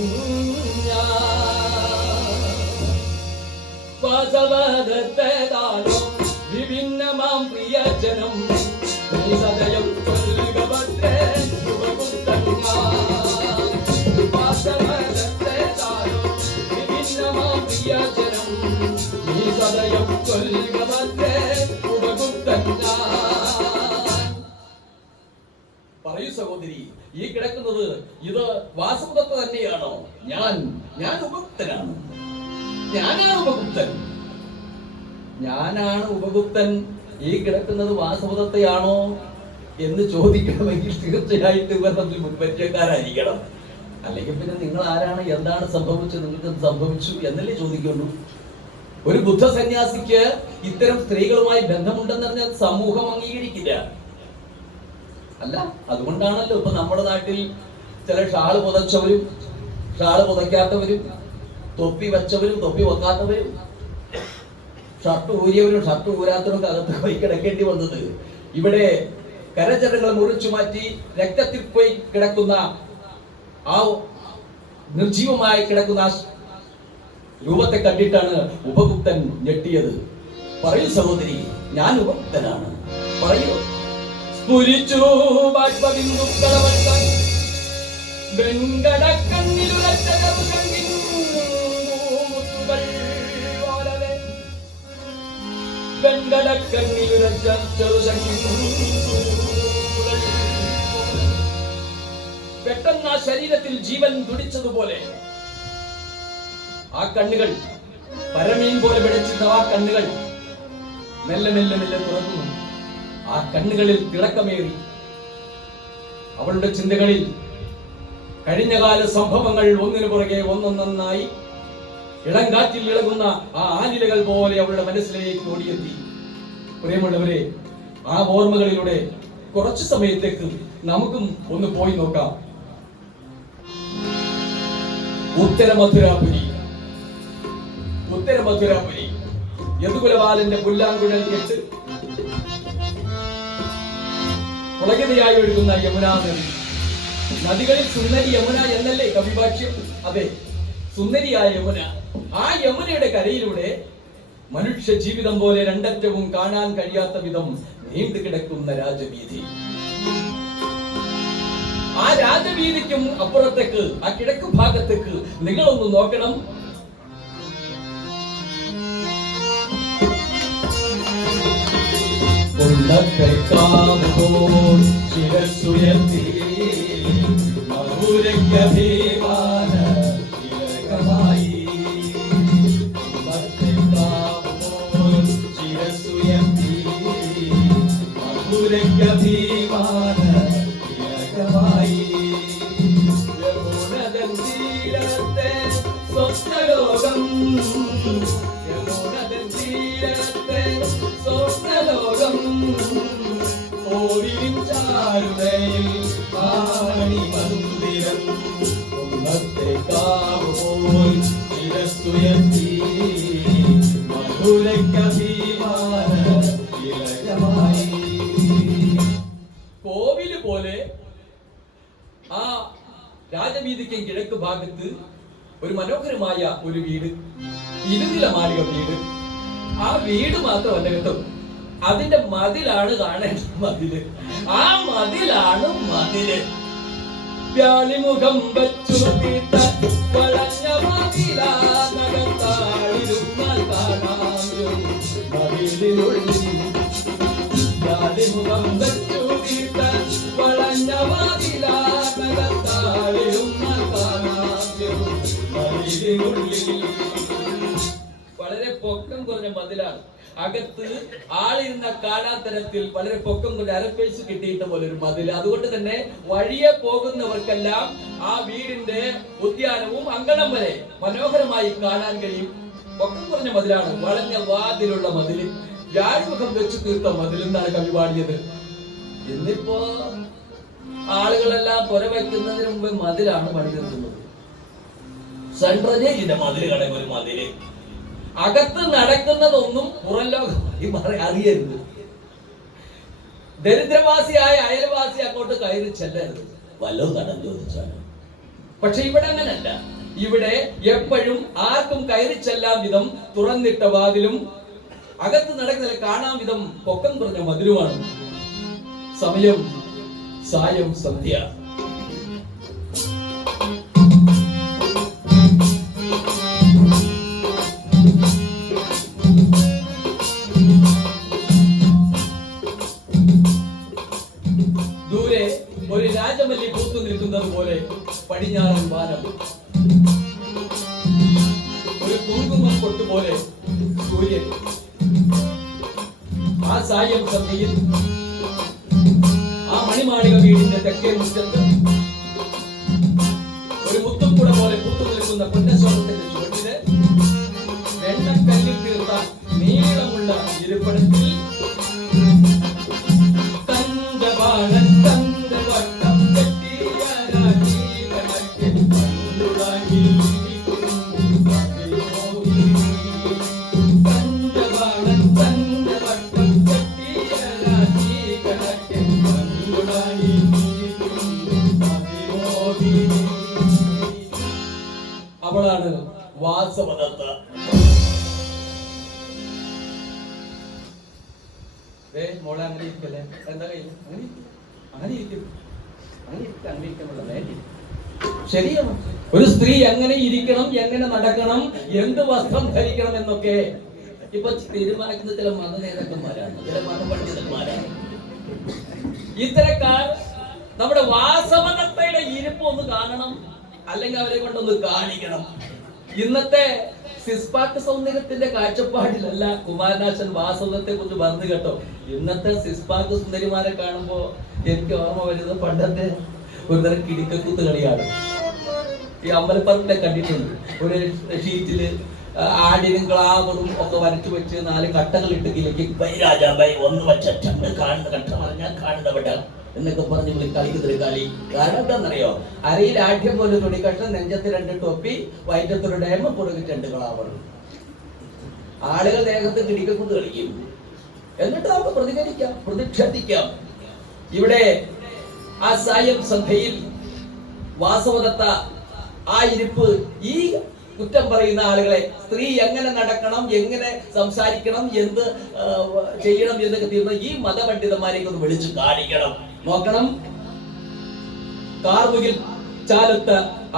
വാസവദത്തേ താനോ വിഭിന്നമാം പ്രിയജനം നീ സദയം കൊല്ലവത്തേ ഉപഗുപ്തൻ വാസവദത്തേ താനോ വിഭിന്നമാം പ്രിയജനം നീ സദയം കൊല്ലവത്തേ ഉപഗുപ്തൻ. പറയൂ സഹോദരി, ഈ കിടക്കുന്നത് ഇത് വാസവദത്ത തന്നെയാണോ? ഞാൻ ഉപഗുപ്തനാണ്. ഞാനാണ് ഉപഗുപ്തൻ. ഈ കിടക്കുന്നത് വാസവദത്തയാണോ എന്ന് ചോദിക്കണമെങ്കിൽ തീർച്ചയായിട്ടും ഇവർ തമ്മിൽ മുൻപരിചയക്കാരായിരിക്കണം. അല്ലെങ്കിൽ പിന്നെ നിങ്ങൾ ആരാണ്, എന്താണ് സംഭവിച്ചത്, നിങ്ങൾക്ക് സംഭവിച്ചു എന്നല്ലേ ചോദിക്കുള്ളൂ. ഒരു ബുദ്ധ സന്യാസിക്ക് ഇത്തരം സ്ത്രീകളുമായി ബന്ധമുണ്ടെന്ന് പറഞ്ഞാൽ സമൂഹം അംഗീകരിക്കില്ല. അല്ല, അതുകൊണ്ടാണല്ലോ ഇപ്പൊ നമ്മുടെ നാട്ടിൽ ചില ഷാള് പുതച്ചവരും ഷാള് പുതയ്ക്കാത്തവരും, തൊപ്പി വെച്ചവരും തൊപ്പി വെക്കാത്തവരും, ഷർട്ട് ഊരിയവരും ഷർട്ട് ഊരാത്തവരും അകത്ത് പോയി കിടക്കേണ്ടി വന്നത്. ഇവിടെ കരചരങ്ങൾ മുറിച്ചു മാറ്റി രക്തത്തിൽ പോയി കിടക്കുന്ന ആ നിർജീവമായി കിടക്കുന്ന രൂപത്തെ കണ്ടിട്ടാണ് ഉപഗുപ്തൻ ഞെട്ടിയത്. പറയൂ സഹോദരി, ഞാൻ ഉപഗുപ്തനാണ്, പറയൂ. സ്ഫുരിച്ചു ബാഷ്പബിന്ദുക്കളവട്ടം വെങ്കടക്കണ്ണിലുരച്ച ചെറുശങ്കിൻ മുത്തുകൾ പോലവേ, വെങ്കടക്കണ്ണിലുരച്ച ചെറുശങ്കിൻ പെട്ടെന്ന് ആ ശരീരത്തിൽ ജീവൻ തുടിച്ചതുപോലെ ആ കണ്ണുകൾ, പരമീൻ പോലെ പിടിച്ചിരുന്ന ആ കണ്ണുകൾ മെല്ലെ മെല്ലെ മെല്ലെ തുറന്നു. ആ കണ്ണുകളിൽ തിളക്കമേറി. അവളുടെ ചിന്തകളിൽ കഴിഞ്ഞകാല സംഭവങ്ങൾ ഒന്നിനു പുറകെ ഒന്നൊന്നായി ഇളങ്കാറ്റിൽ ഇളകുന്ന ആ ആലിലകൾ പോലെ അവളുടെ മനസ്സിലേക്ക് ഓടിയെത്തി. പ്രിയമുള്ളവരെ, ആ ഓർമ്മകളിലൂടെ കുറച്ചു സമയത്തേക്ക് നമുക്കും ഒന്ന് പോയി നോക്കാം. ഉത്തര മധുരാപുരി ഉത്തര മധുരാപുരി യദുകുലപാലന്റെ പുല്ലാങ്കുഴൽ കെട്ട് പുളകിതയായി ഒഴുകുന്ന യമുനാ നദി. നദികളിൽ സുന്ദരി യമുന എന്നല്ലേ കവിഭാഷ്യം? അതെ, സുന്ദരിയായ യമുന. ആ യമുനയുടെ കരയിലൂടെ മനുഷ്യ ജീവിതം പോലെ രണ്ടറ്റവും കാണാൻ കഴിയാത്ത വിധം നീണ്ടു കിടക്കുന്ന രാജവീഥി. ആ രാജവീഥിക്കും അപ്പുറത്തേക്ക്, ആ കിഴക്ക് ഭാഗത്തേക്ക് നിങ്ങളൊന്ന് നോക്കണം. സ്വപ്നലോകം സ്വപ്നലോകം ഓരിൻ ചാരുതയിൽ ആണി മന്ദിരം ഉന്നത്തെ കാവുപോൽ ശിരസ്സുയർത്തി മധുരക്കഭിമാന തിലകമായി. കോവില് പോലെ ആ രാജവീതിക്കും കിഴക്ക് ഭാഗത്ത് ഒരു മനോഹരമായ ഒരു വീട്, ഇരുനില മാളിക വീട്. ആ വീട് മാത്രമല്ല കേട്ടോ, അതിന്റെ മതിലാണ് കാണേണ്ട മതില്. ആ മതിലാണ് മതില്. വ്യാളിമുഖം വച്ചു തീർത്ത വളഞ്ഞ മതിലാനകത്താളിരുന്നാൽ കാണാമോ മതിലിനുള്ളിൽ. വ്യാളിമുഖം വച്ചു തീർത്ത വളഞ്ഞ മതിലാനകത്താളിരുന്നാൽ കാണാമോ മതിലിനുള്ളിൽ. വളരെ പൊക്കം കുറഞ്ഞ മതിലാണ്. അകത്ത് ആളിരുന്ന കാണാത്തരത്തിൽ വളരെ പൊക്കം കൊണ്ട് അരപ്പേഴ്സ് കിട്ടിയിട്ട പോലെ ഒരു മതിൽ. അതുകൊണ്ട് തന്നെ വഴിയെ പോകുന്നവർക്കെല്ലാം ആ വീടിന്റെ ഉദ്യാനവും അങ്കണം വരെ മനോഹരമായി കാണാൻ കഴിയും. പൊക്കം കുറഞ്ഞ മതിലാണ്, വളഞ്ഞ വാതിലുള്ള മതില്, വ്യാഴിമുഖം വെച്ച് തീർത്ത മതിൽ എന്നാണ് കവി പാടിയത്. എന്നിപ്പോ ആളുകളെല്ലാം പുര വയ്ക്കുന്നതിന് മുമ്പ് മതിലാണ് പണി തീർക്കുന്നത്. സെൻട്രലിന്റെ മതില് കടങ്ങ ഒരു മതില്. അകത്ത് നടക്കുന്നതൊന്നും പുറം ലോകം അറിയരുത്. ദരിദ്രവാസിയായ അയൽവാസി അങ്ങോട്ട് കയറി ചെല്ലരുത്, വല്ലതും കടം ചോദിച്ചാണ്. പക്ഷെ ഇവിടെ അങ്ങനല്ല. ഇവിടെ എപ്പോഴും ആർക്കും കയറി ചെല്ലാൻ വിധം തുറന്നിട്ട വാതിലും അകത്ത് നടക്കുന്ന കാണാൻ വിധം പൊക്കം കുറഞ്ഞ മതിലുമാണ്. സമയം സായം സന്ധ്യ. ദൂരെ ഒരു രാജമല്ലി പൂത്തു നിൽക്കുന്നത് പോലെ പടിഞ്ഞാറൻ വാനം, ഒരു കുങ്കുമം പൊട്ടുപോലെ സൂര്യൻ. ആ സായം സന്ധ്യയിൽ ആ മണിമാളിക വീടിന്റെ തെക്കേ മുറ്റത്ത് ഒരു മുത്തുക്കുട പോലെ പൂത്തു നിൽക്കുന്ന പൊന്നശോഭത്തിന്റെ ചുവട്ടില് വെണ്ണക്കല്ലിൽ തീർത്ത നീളമുള്ള ഇരിപ്പിടത്തിൽ അവളാണ് വാസവദത്ത. മോളെ അങ്ങനെ ഇരിക്കല്ലേ, എന്താ കഴിയും? അങ്ങനെ ഇരിക്കും, ശരിയാണ്. ഒരു സ്ത്രീ എങ്ങനെ ഇരിക്കണം, എങ്ങനെ നടക്കണം, എന്ത് വസ്ത്രം ധരിക്കണം എന്നൊക്കെ ഇപ്പൊ തീരുമാനിക്കുന്ന ചില മത നേതാക്കന്മാരാണ്, ചില മതപണ്ഡിതന്മാരാണ്. ഇത്തരക്കാർ നമ്മുടെ വാസവദത്തയുടെ ഇരിപ്പ് ഒന്ന് കാണണം, അല്ലെങ്കിൽ അവരെ കൊണ്ടൊന്ന് കാണിക്കണം. ഇന്നത്തെ സിസ്പാക്ക് സൗന്ദര്യത്തിന്റെ കാഴ്ചപ്പാടിലല്ല കുമാരനാശൻ വാസവദത്തെ കുറിച്ച് പറഞ്ഞു കേട്ടോ. ഇന്നത്തെ സിസ്പാക്ക് സുന്ദരിമാരെ കാണുമ്പോ എനിക്ക് ഓർമ്മ വരുന്നത് പണ്ടത്തെ ഒരു തരം കിടിക്കക്കുത്ത് കളിയാണ്. ഈ അമ്പലപ്പറമ്പിലെ കണ്ടിട്ടുണ്ട്. ഒരു ഷീറ്റില് ആടിനും ക്ലാവറും ഒക്കെ വരച്ചു വെച്ച് 4 കട്ടകൾ ഇട്ട് കിലക്കി രാജാബായി ഒന്ന് വച്ച കാണുന്ന കട്ട പറഞ്ഞാൽ കാണുന്നവിട എന്നൊക്കെ പറഞ്ഞ് കളിക്കുന്നൊരു കളി. കാരണം എന്താണെന്നറിയോ? അരയിൽ ആഢ്യം പോലെ തുണി കഷ്ണം, നെഞ്ചത്ത് 2 ടൊപ്പി, വയറ്റത്തൊരു ഡയമ, പുറകിൽ 2 ക്ലാവർ. ആളുകൾ ദേഹത്ത് കിടിക്കൊണ്ട് കളിക്കും. എന്നിട്ട് നമുക്ക് പ്രതികരിക്കാം, പ്രതിഷേധിക്കാം. ഇവിടെ ആ സായം സന്ധ്യയിൽ വാസവദത്ത ആ ഇരിപ്പ്, ഈ കുറ്റം പറയുന്ന ആളുകളെ, സ്ത്രീ എങ്ങനെ നടക്കണം, എങ്ങനെ സംസാരിക്കണം, എന്ത് ചെയ്യണം എന്നൊക്കെ തീർന്ന ഈ മതപണ്ഡിതന്മാരെയൊക്കെ ഒന്ന് വിളിച്ചു കാണിക്കണം. നോക്കണം, കാർമുകിൽ ചാലത്ത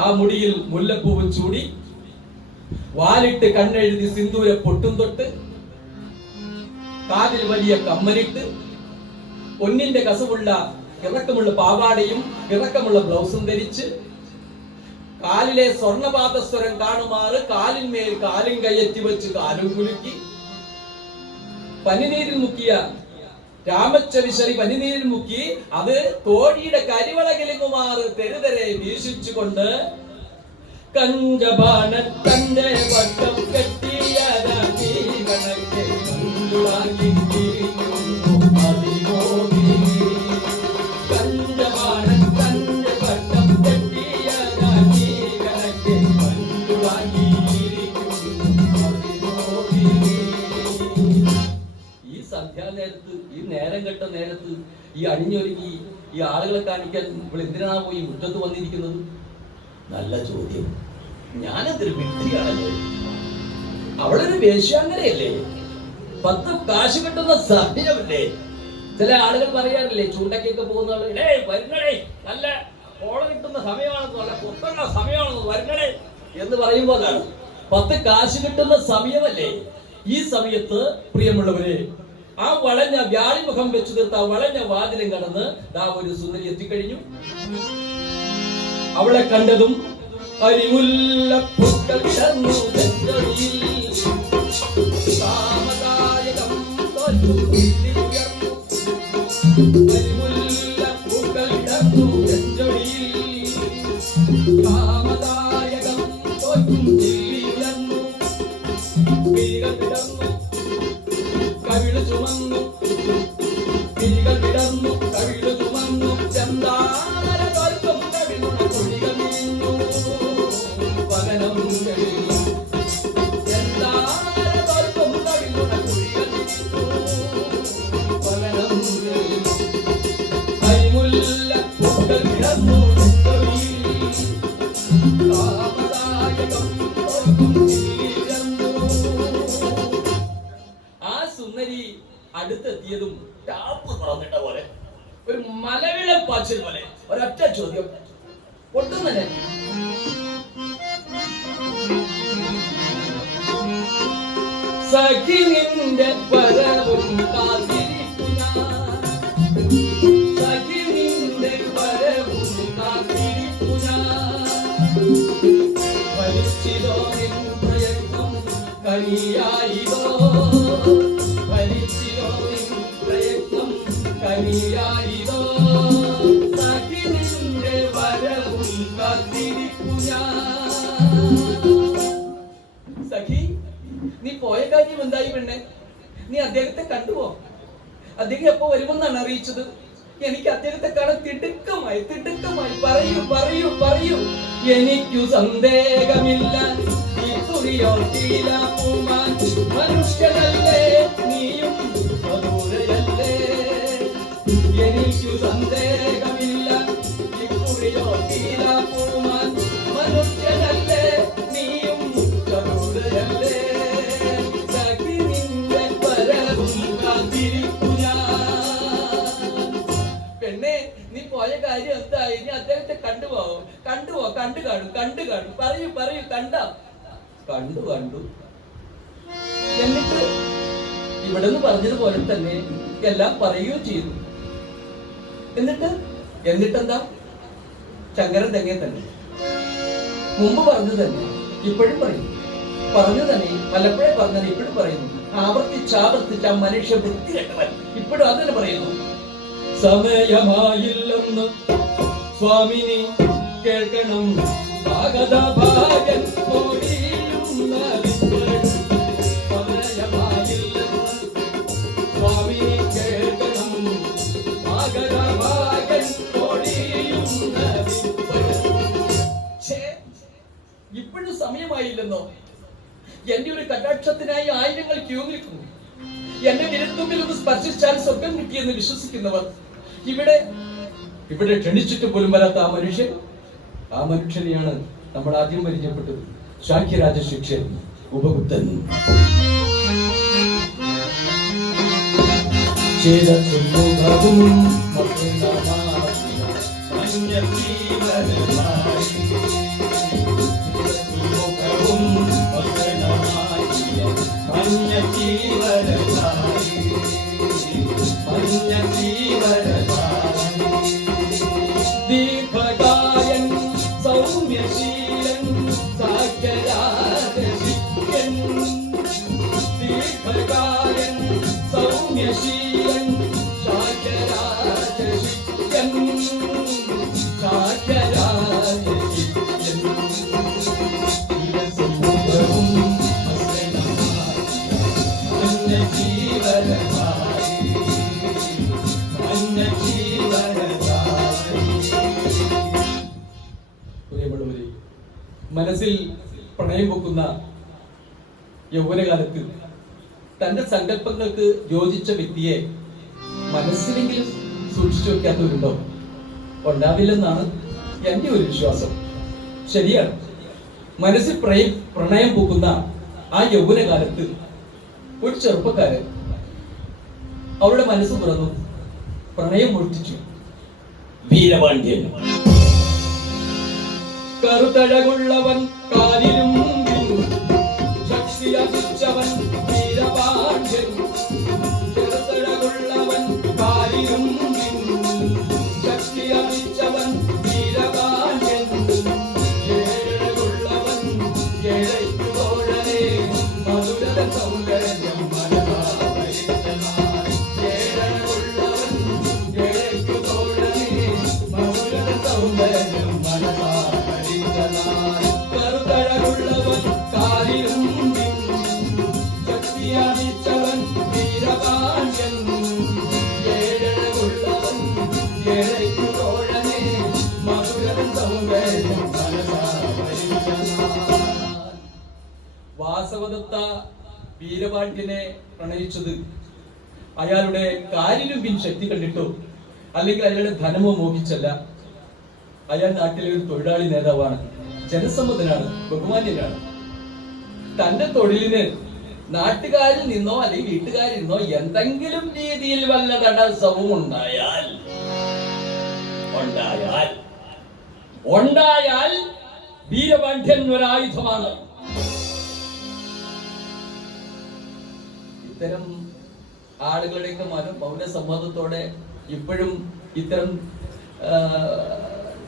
ആ മുടിയിൽ മുല്ലപ്പൂവ് ചൂടി, വാലിട്ട് കണ്ണെഴുതി സിന്ദൂര പൊട്ടും തൊട്ട്, കാതിൽ വലിയ കമ്മലിട്ട്, പൊന്നിന്റെ കസവുള്ള ഇറക്കമുള്ള പാവാടയും ഇറക്കമുള്ള ബ്ലൗസും ധരിച്ച്, കാലിലെ സ്വർണപാദസ്വരം കാണുമാറ് കാലിന്മേൽ കാലും കയറ്റി വെച്ച് കാലും കുലുക്കി, പനിനീരിൽ മുക്കിയ രാമച്ചവിശറി പനിനീരിൽ മുക്കി അത് കോഴിയുടെ കരിവള കിലുങ്ങുമാറ് തെരുതെരെ വീശിച്ചുകൊണ്ട്, കഞ്ചബാണ തന്റെ വട്ടം കെട്ടിയതാക്കി കണക്കെ കണ്ടുവാങ്ങി കഞ്ചബാണ തന്റെ വട്ടം കെട്ടിയതാക്കി കണക്കെ കണ്ടുവാങ്ങി. ഈ സന്ധ്യാനേരത്ത്, ഈ നേരം കെട്ട നേരത്ത്, ഈ അണിഞ്ഞൊരുങ്ങി ഈ ആളുകളെ കാണിക്കാൻ ഇപ്പോൾ എന്തിനാണോ ഈ മുറ്റത്ത് വന്നിരിക്കുന്നത്? നല്ല ചോദ്യം. ഞാനെന്തൊരു വ്യക്തിയാണല്ലോ, അവളൊരു വേശ്യാങ്കരയല്ലേ, 10 കാശ് കിട്ടുന്ന സമയമല്ലേ. ചില ആളുകൾ പറയാറില്ലേ, ചൂണ്ടക്കൊക്കെ പോകുന്ന ആളുകളെ, വരുന്നടേ, നല്ല കോള കിട്ടുന്ന സമയമാണെന്ന്, നല്ല കുത്തുള്ള സമയമാണെന്ന്, വരുന്നടേ എന്ന് പറയുമ്പോഴാണ് 10 കാശ് കിട്ടുന്ന സമയമല്ലേ. ഈ സമയത്ത് പ്രിയമുള്ളവരെ, ആ വളഞ്ഞ വ്യാളിമുഖം വെച്ചു തീർത്ത വളഞ്ഞ വാതിലും കടന്ന് ദാ ഒരു സുന്ദരി എത്തിക്കഴിഞ്ഞു. അവളെ കണ്ടതും അരിമുല്ലപ്പൂക്കൾ വിടർന്നു നെഞ്ചടിയിൽ, കാമദായകം തോറ്റു ഉയർന്നു. അരിമുല്ലപ്പൂക്കൾ വിടർന്നു നെഞ്ചടിയിൽ, കാമദായകം തോറ്റു ഉയർന്നു. പിരികൾ വിടർന്നു കവിള് ചുമന്നു, പിരികൾ വിടർന്നു കവിള് ചുമന്നു. ചന്ദാമര തോൽക്കും കവിളുണ കുഴികൾ നീങ്ങു പകരം കഴിഞ്ഞു. ചന്ദാമര തോൽക്കും കവിളുണ കുഴികൾ നീങ്ങു പകരം കഴിഞ്ഞു. അരിമുല്ലപ്പൂക്കൾ വിടർന്നു നെഞ്ചൊടിയിൽ, കാമദായകം തോൽക്കും ഉയർന്നു. ആ സുന്ദരി അടുത്തെത്തിയതും ടാപ്പ് തുറന്നിട്ട പോലെ, ഒരു മലവിളപ്പാച്ചിൽ പോലെ ഒരൊറ്റ ചോദ്യം, ഒട്ടും തന്നെ. സഖി നിന്റെ പരവും കാത്തിരിപ്പു ഞാൻ, സഖി നിന്റെ പരവും കാത്തിരിപ്പു ഞാൻ. വലിച്ചിതോ നിൻ പ്രയത്നം കനിയായിതോ, വലിച്ചിതോ നിൻ പ്രയത്നം കനിയായിതോ. സഖി നിന്റെ വരവും കാത്തിരിപ്പു ഞാൻ. സഖി, നീ പോയ കാര്യം എന്തായി പെണ്ണെ? നീ അദ്ദേഹത്തെ കണ്ടുവോ? അദ്ദേഹം എപ്പോ വരുമെന്നാണ് അറിയിച്ചത്? എനിക്ക് അദ്ദേഹത്തെ കാണാൻ തിടുക്കമായി, തിടുക്കമായി. പറയൂ പറയൂ പറയൂ. എനിക്കു സന്ദേഹമില്ല, ഈ തുറിയോട്ടിയില പൂമാൻ മനുഷ്യനല്ലേ, നീയും മധുരയല്ലേ. എനിക്കു സന്ദേഹമില്ല, ഈ തുറിയോട്ടിയില പൂമാൻ മനുഷ്യനല്ലേ, നീയും മധുരയല്ലേ. സഖി നിന്റെ പരവും കാത്തിരിപ്പു ഞാൻ. പെണ്ണെ, നീ പോയ കാര്യം എന്തായി? നീ അദ്ദേഹത്തെ കണ്ടുവോ? കണ്ടുവോ? കണ്ടു കാണും, കണ്ടു കാണും. പറയൂ പറയൂ. കണ്ടോ? കണ്ടു കണ്ടു. എന്നിട്ട് ഇവിടെന്ന് പറഞ്ഞതുപോലെ തന്നെ എല്ലാം പറയുകയും ചെയ്തു. എന്നിട്ടെന്താ? ശങ്കരൻ തെങ്ങേ തന്നെ മുമ്പ് പറഞ്ഞു തന്നെ, ഇപ്പോഴും പറയും. പറഞ്ഞു തന്നെ, പലപ്പോഴേ പറഞ്ഞു തന്നെ, ഇപ്പോഴും പറയുന്നു. ആവർത്തിച്ചാവർത്തിച്ച് ആ മനുഷ്യ വൃത്തികെട്ടവൻ ഇപ്പോഴും അത് തന്നെ പറയുന്നു. സമയമായില്ലെന്ന് സ്വാമിനി കേൾക്കണം, ഭാഗതഭാഗൻ ഓടിയുന്ന വിദ്വൻ. സമയമായില്ലെന്ന് സ്വാമിനി കേൾക്കണം, ഭാഗതഭാഗൻ ഓടിയുന്ന വിദ്വൻ. ഇപ്പോഴും സമയമായില്ലെന്നോ? എന്റെ ഒരു കടാക്ഷത്തിനായി ആയിരങ്ങൾ ക്യൂ നിൽക്കുന്നു. എന്റെ വിരൽത്തുമ്പിൽ ഒന്ന് സ്പർശിച്ചാൽ സ്വർഗം കിട്ടിയെന്ന് വിശ്വസിക്കുന്നവർ ഇവിടെ ഇവിടെ ക്ഷണിച്ചിട്ട് പോലും വരാത്ത ആ മനുഷ്യനെയാണ് നമ്മൾ ആദ്യം പരിചയപ്പെട്ടത്. ശാക്യരാജ ശിക്ഷൻ, ഉപഗുപ്തൻ. ദീർഘകായൻ സൗമ്യശീലൻ സാക്യരാജശിക്ഷ്യൻ. ദീർഘകായൻ സൗമ്യശീലൻ സാക്യരാജശിക്ഷ്യൻ. സാക്യരാജശിക്ഷ്യൻ. ചിരസമുദ്രവും മനസ്സിൽ പ്രണയം വെക്കുന്ന യൗവനകാലത്ത് തന്റെ സങ്കല്പങ്ങൾക്ക് യോജിച്ച വ്യക്തിയെ മനസ്സിലെങ്കിലും സൂക്ഷിച്ചു വെക്കാത്തവരുണ്ടോ? ഉണ്ടാവില്ലെന്നാണ് എന്റെ ഒരു വിശ്വാസം. ശരിയാണ്, മനസ്സിൽ പ്രണയം പൂക്കുന്ന ആ യൗവനകാലത്ത് ഒരു ചെറുപ്പക്കാരൻ അവരുടെ മനസ്സ് തുറന്നു പ്രണയം ഒഴിച്ചു. വീരപാണ്ഡ്യൻ. കറുത്തഴകുള്ളവൻ കാലിലും ശക്തിയതിച്ചവൻ വീരപാണ്ഡ്യൻ. കറുത്തഴകുള്ളവൻ കാലിലും ശക്തിയതിച്ചവൻ വീരപാണ്ഡ്യൻ. ഏഴഴകുള്ളവൻ ഏഴയ്ക്കു തോഴനെ മധുര സൗന്ദര്യം മനസാവരിച്ചനാൻ. ഏഴഴകുള്ളവൻ ഏഴയ്ക്കു തോഴനെ മധുര സൗന്ദര്യം മനസാവരിച്ചനാൻ. കറുത്തഴകുള്ളവൻ കാലിലും ശക്തിയതിച്ചവൻ വീരപാണ്ഡ്യൻ. ഏഴഴകുള്ളവൻ ഏഴയ്ക്കു തോഴനെ മധുര സൗന്ദര്യം മനസാവരിച്ചനാൻ. വാസവദത്ത വീരപാണ്ഡ്യനെ പ്രണയിച്ചത് അയാളുടെ കാലിലുമ്പിൻ ശക്തി കണ്ടിട്ടോ അല്ലെങ്കിൽ അയാളുടെ ധനമോ മോഹിച്ചല്ല. അയാൾ നാട്ടിലെ ഒരു തൊഴിലാളി നേതാവാണ്, ജനസമ്മതനാണ്, ബഹുമാന്യനാണ്. തന്റെ തൊഴിലിന് നാട്ടുകാരിൽ നിന്നോ അല്ലെങ്കിൽ വീട്ടുകാരിൽ നിന്നോ എന്തെങ്കിലും രീതിയിൽ വല്ല തടസ്സവും ഉണ്ടായാൽ വീരപാണ്ഡ്യൻ ഒരായുധമാണ്. ഇത്തരം ആളുകളുടെയൊക്കെ മൗനസമ്മതത്തോടെ ഇപ്പോഴും ഇത്തരം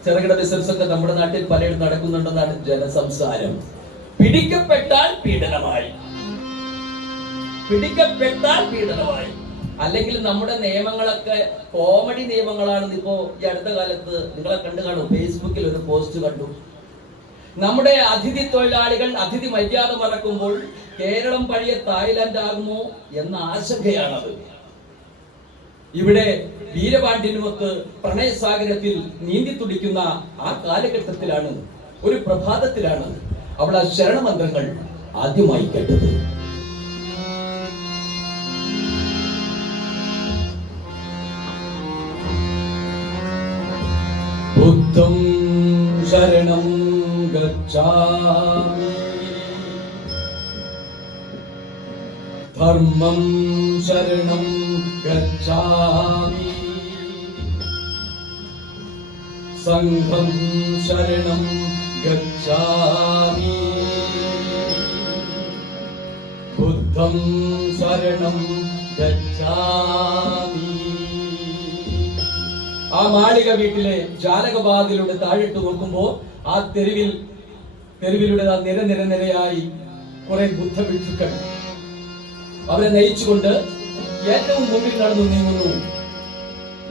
ചെറുകിട ബിസിനസ് ഒക്കെ നമ്മുടെ നാട്ടിൽ പലയിടത്തും നടക്കുന്നുണ്ടെന്നാണ് ജനസംസാരം. പിടിക്കപ്പെട്ടാൽ പീഡനമായി, അല്ലെങ്കിൽ നമ്മുടെ നിയമങ്ങളൊക്കെ കോമഡി നിയമങ്ങളാണെന്ന് ഇപ്പോ ഈ അടുത്ത കാലത്ത് നിങ്ങളെ കണ്ടു കാണും. ഫേസ്ബുക്കിൽ ഒരു പോസ്റ്റ് കണ്ടു. നമ്മുടെ അതിഥി തൊഴിലാളികൾ അതിഥി മര്യാദ മറക്കുമ്പോൾ കേരളം പഴയ തായ്ലാന്റ് ആകുമോ എന്ന ആശങ്കയാണത്. ഇവിടെ വീരപാണ്ഡ്യനുമൊത്ത് പ്രണയസാഗരത്തിൽ നീന്തി തുടിക്കുന്ന ആ കാലഘട്ടത്തിലാണ്, ഒരു പ്രഭാതത്തിലാണ് അവൾ ആ ശരണമന്ത്രങ്ങൾ ആദ്യമായി കേട്ടത്. ബുദ്ധം ശരണം ഗച്ഛാമി, ധർമ്മം ശരണം ഗച്ഛാമി, സംഘം ശരണം ഗച്ഛാമി, ബുദ്ധം ശരണം ഗച്ഛാമി. ആ മാളിക വീട്ടിലെ ജാലകവാതിലൂടെ താഴിട്ട് നോക്കുമ്പോ ആ തെരുവിലൂടെ നിരയായി കുറെ ബുദ്ധഭിക്ഷുക്കൾ അവരെ നയിച്ചുകൊണ്ട് ഏറ്റവും മുമ്പിൽ നടന്നു നീങ്ങുന്നു.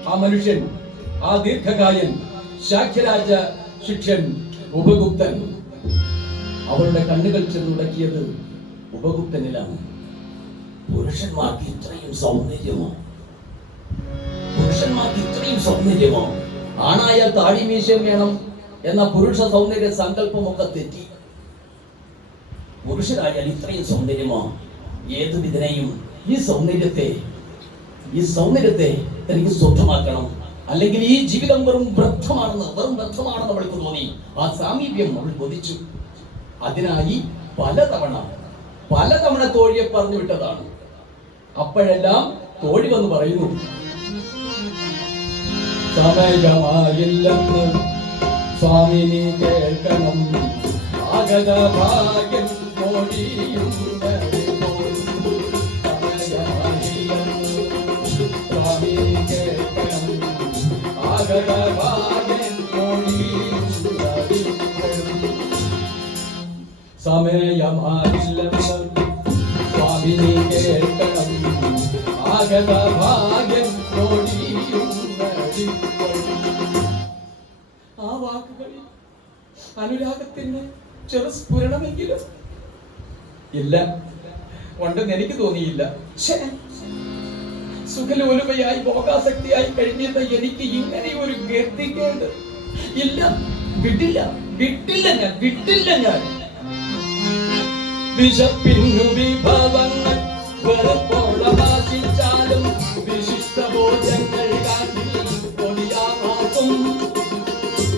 ആ മനുഷ്യൻ, ആ ദീർഘകായൻ, ശാക്യരാജ ശിക്ഷൻ, ഉപഗുപ്തൻ. അവരുടെ കണ്ണുകൾ ചെന്നുടക്കിയത് ഉപഗുപ്തനിലാണ്. പുരുഷന്മാർക്ക് ഇത്രയും സൗന്ദര്യമോ? ആണായാൽ താടി മീശം വേണം എന്ന പുരുഷ സൗന്ദര്യ സങ്കല്പമൊക്കെ തെറ്റി. പുരുഷരായാൽ ഇത്രയും സൗന്ദര്യമോ? ഏത് വിധനെയും ഈ സൗന്ദര്യത്തെ എനിക്ക് സ്വന്തമാക്കണം, അല്ലെങ്കിൽ ഈ ജീവിതം വെറും വ്യർത്ഥമാണെന്ന് അവൾക്ക് തോന്നി. ആ സാമീപ്യം അവൾ കൊതിച്ചു. അതിനായി പലതവണ തോഴിയെ പറഞ്ഞു വിട്ടതാണ്. അപ്പോഴെല്ലാം തോഴി വന്ന് പറയുന്നു, സമയമായില്ലെന്ന് സ്വാമിനി കേൾക്കണം, ആഗത ഭാഗ്യം തോഴിയും സ്വാമിനി കേൾക്കണം, ആഗത ഭാഗ്യം തോഴിയും സമയമായില്ലെന്ന് സ്വാമിനി കേൾക്കണം, ആഗത ഭാഗ്യം തോഴിയും. ആ വാക്കുകളിൽ അനുരാഗത്തിന് ചെറു സ്ഫുരണമെങ്കിലും ഇല്ല, ഉണ്ടെന്ന് എനിക്ക് തോന്നിയില്ല. സുഖലോലുപയായി ഭോഗാസക്തിയായി കഴിഞ്ഞിട്ട് എനിക്ക് ഇങ്ങനെ ഒരു ഗതികേട് ഇല്ല. വിട്ടില്ല ഞാൻ. വിശപ്പിന്നു വിഭവങ്ങൾ വെറുപ്പോളമാശിച്ചാലും വിശിഷ്ട ഭോജങ്ങൾ കാട്ടിൽ കൊടിയാമാക്കും.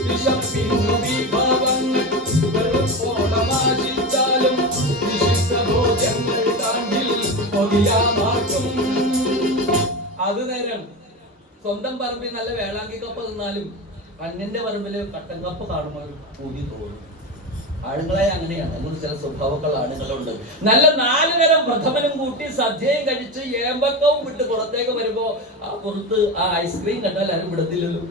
വിശപ്പിന്നു വിഭവങ്ങൾ വെറുപ്പോളമാശിച്ചാലും വിശിഷ്ട ഭോജങ്ങൾ കാട്ടിൽ കൊടിയാമാക്കും. അത് നേരം സ്വന്തം പറമ്പിൽ നല്ല വേളാങ്കി കപ്പ തിന്നാലും അന്യന്റെ പറമ്പില് കട്ടൻ കപ്പ കാണുമ്പോൾ പൂതി തോന്നും. ആണുങ്ങളായ അങ്ങനെയാണ്. അങ്ങനെ ചില സ്വഭാവങ്ങൾ ആണുങ്ങളുണ്ട്. നല്ല 4 നേരം പ്രഥമനും കൂട്ടി സദ്യയും കഴിച്ച് ഏമ്പക്കവും വിട്ട് പുറത്തേക്ക് വരുമ്പോ ആ പുറത്ത് ആ ഐസ്ക്രീം കണ്ടാൽ ആരും വിടത്തില്ലല്ലോ.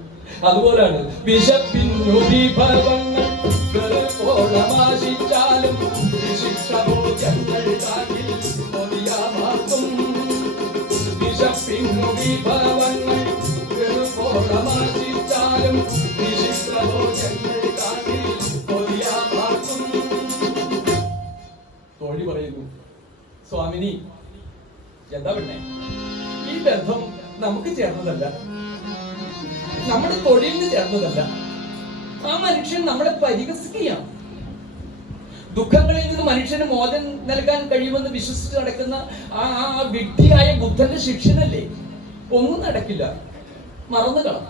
അതുപോലാണ് വിശപ്പിന്നു വിഭവങ്ങൾ വെറുപ്പോളമാശിച്ചാലും വിശിഷ്ട ഭോജങ്ങൾ കാട്ടിൽ കൊതിയാമാക്കും. വിശപ്പിന്നു വിഭവങ്ങൾ വെറുപ്പോളമാശിച്ചാലും വിശിഷ്ട ഭോജങ്ങൾ കാട്ടിൽ കൊതിയാമാക്കും. തോഴി പറയുന്നു, സ്വാമിനി, എന്താ പെണ്ണെ, ഈ ബന്ധം നമുക്ക് ചേർന്നതല്ല, നമ്മുടെ തൊഴിലിന് ചേർന്നതല്ല. ആ മനുഷ്യൻ നമ്മളെ പരിഹസിക്കുകയാണ്. ദുഃഖങ്ങളിൽ നിന്ന് മനുഷ്യന് മോചനം നൽകാൻ കഴിയുമെന്ന് വിശ്വസിച്ച് നടക്കുന്ന ആ വിഡ്ഢിയായ ബുദ്ധന്റെ ശിക്ഷനല്ലേ. ഒന്നും നടക്കില്ല, മറന്നുകളാം.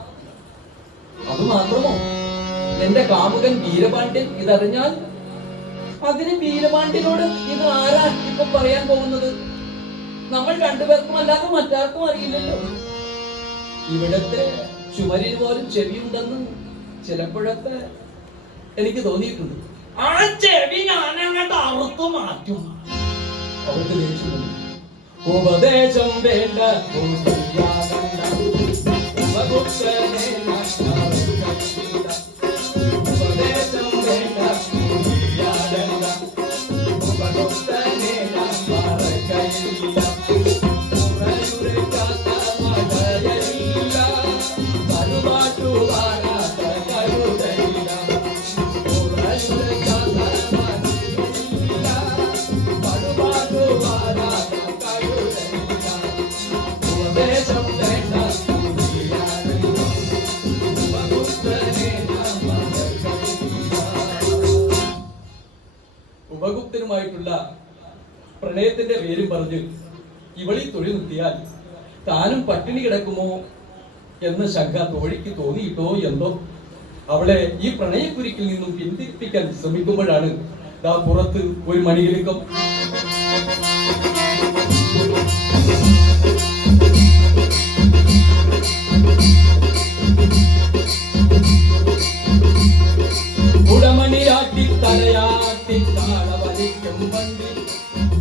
അത് മാത്രമോ, എന്റെ കാമുകൻ വീരപാണ്ഡ്യൻ ഇതറിഞ്ഞാൽ അതിന് വീരപാണ്ഡ്യനോട് ഇത് ആരാ ഇപ്പൊ പറയാൻ പോകുന്നത്? നമ്മൾ രണ്ടുപേർക്കും അല്ലാതെ മറ്റാർക്കും അറിയില്ലല്ലോ. ഇവിടത്തെ ചുമരിൽ പോലും ചെവിയുണ്ടെന്ന് ചിലപ്പോഴൊക്കെ എനിക്ക് തോന്നിയിട്ടുണ്ട്. ആ ചെവി ഞാനങ്ങോട്ട് അറുത്തു മാറ്റും. അവർക്ക് ദേഷ്യം. ഉപദേശം വേണ്ട ഉപഗുപ്തനുമായിട്ടുള്ള പ്രണയത്തിന്റെ പേരും പറഞ്ഞ് ഇവളി തൊഴിൽ നിർത്തിയാൽ താനും പട്ടിണി കിടക്കുമോ എന്ന ശങ്ക തോഴിക്ക് തോന്നിയിട്ടോ എന്തോ. അവളെ ഈ പ്രണയക്കുരുക്കിൽ നിന്നും പിന്തിരിപ്പിക്കാൻ ശ്രമിക്കുമ്പോഴാണ് ദാ പുറത്ത് ഒരു മണികിലുക്കം. ഉടമണിയാട്ടി തലയാട്ടി കാളവലിക്കും വണ്ടി,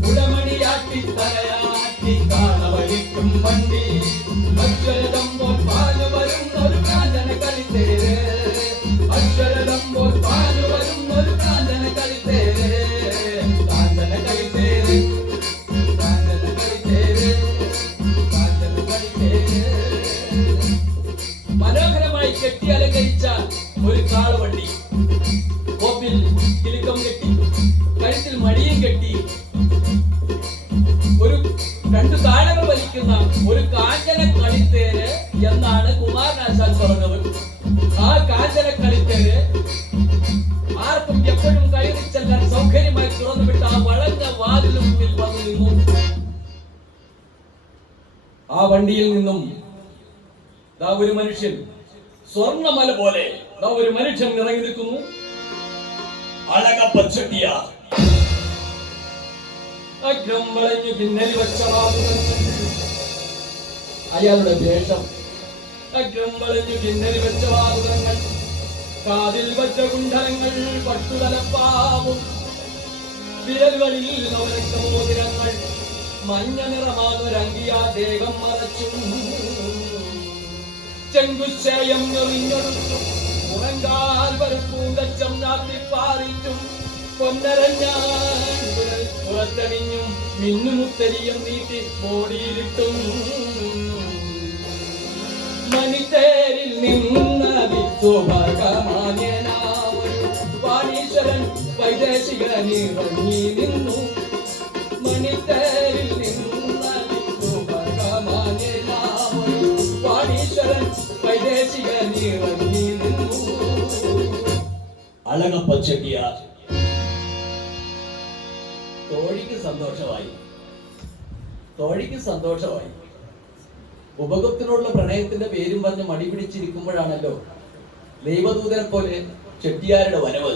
ഉടമണിയാട്ടി തലയാട്ടി കാളവലിക്കും വണ്ടി. അക്ഷരതമ്പോൾ പാല് വരുന്നൊരു കാഞ്ചന കളിത്തേര്, അക്ഷരതമ്പോൾ പാല് വരുന്നൊരു കാഞ്ചന കളിത്തേര്, കാഞ്ചന കളിത്തേര്, കാഞ്ചന കളിത്തേര്, കാഞ്ചന കളിത്തേര്. മനോഹരമായി കെട്ടി അലങ്കരിച്ച ഒരു കാളവണ്ടി, കോപ്പിൽ കിലുക്കം കെട്ടി, കഴുത്തിൽ മടിയും കെട്ടി, ഒരു 2 കാളകൾ വലിക്കുന്ന ഒരു കാഞ്ചന കളിത്തേര് എന്നാണ് കുമാരനാശാൻ പറഞ്ഞത്. ആ കാഞ്ചന കളിത്തേര് ആർക്കും എപ്പോഴും കയറി ചെല്ലാൻ സൗകര്യമായി തുറന്നുവിട്ട ആ ആ വണ്ടിയിൽ നിന്നും ദാ ഒരു മനുഷ്യൻ, സ്വർണ്ണമല പോലെ ദാ ഒരു മനുഷ്യൻ ഇറങ്ങി നിൽക്കുന്നു. അളകപ്പ ചെട്ടിയാർ. അഗ്രം വളഞ്ഞു പിന്നലി വച്ച വാതുകൾ, അയാളുടെ വേഷം. അഗ്രം വളഞ്ഞു പിന്നലി വെച്ച വാതുകൾ, കാതിൽ വച്ച കുണ്ഡലങ്ങൾ, പട്ടുതലപ്പാവും, വിരലുകളിൽ നവരക്തമോതിരങ്ങൾ, മഞ്ഞ നിറമാതൊരങ്കിയ ദേഹം മറച്ചും, ചെങ്കുശയം എറിഞ്ഞൊടുത്തും, മുളങ്കാൽ വരപ്പൂങ്കച്ചം നാട്ടിപ്പാറിച്ചും, പൊന്നരഞ്ഞാൻ പുറത്തണിഞ്ഞും, മിന്നുമുത്തരിയം നീട്ടി മോടിയിലിട്ടും, മണിത്തേരിൽ നിന്നതി സൗഭാഗ്യമാന്യനാവൊരു വാണീശ്വരൻ വൈദേശികനിറങ്ങി നിന്നു. മണിത്തേരിൽ നിന്നതി സൗഭാഗ്യമാന്യനാവൊരു വാണീശ്വരൻ വൈദേശികനിറങ്ങി നിന്നു. അളകപ്പ ചെട്ടിയാർ. തോഴിക്ക് സന്തോഷമായി, തോഴിക്ക് സന്തോഷമായി. ഉപഗുപ്തനോടുള്ള പ്രണയത്തിന്റെ പേരും പറഞ്ഞ് മടി പിടിച്ചിരിക്കുമ്പോഴാണല്ലോ ദൈവദൂതനെ പോലെ ചെട്ടിയാരുടെ വരവ്.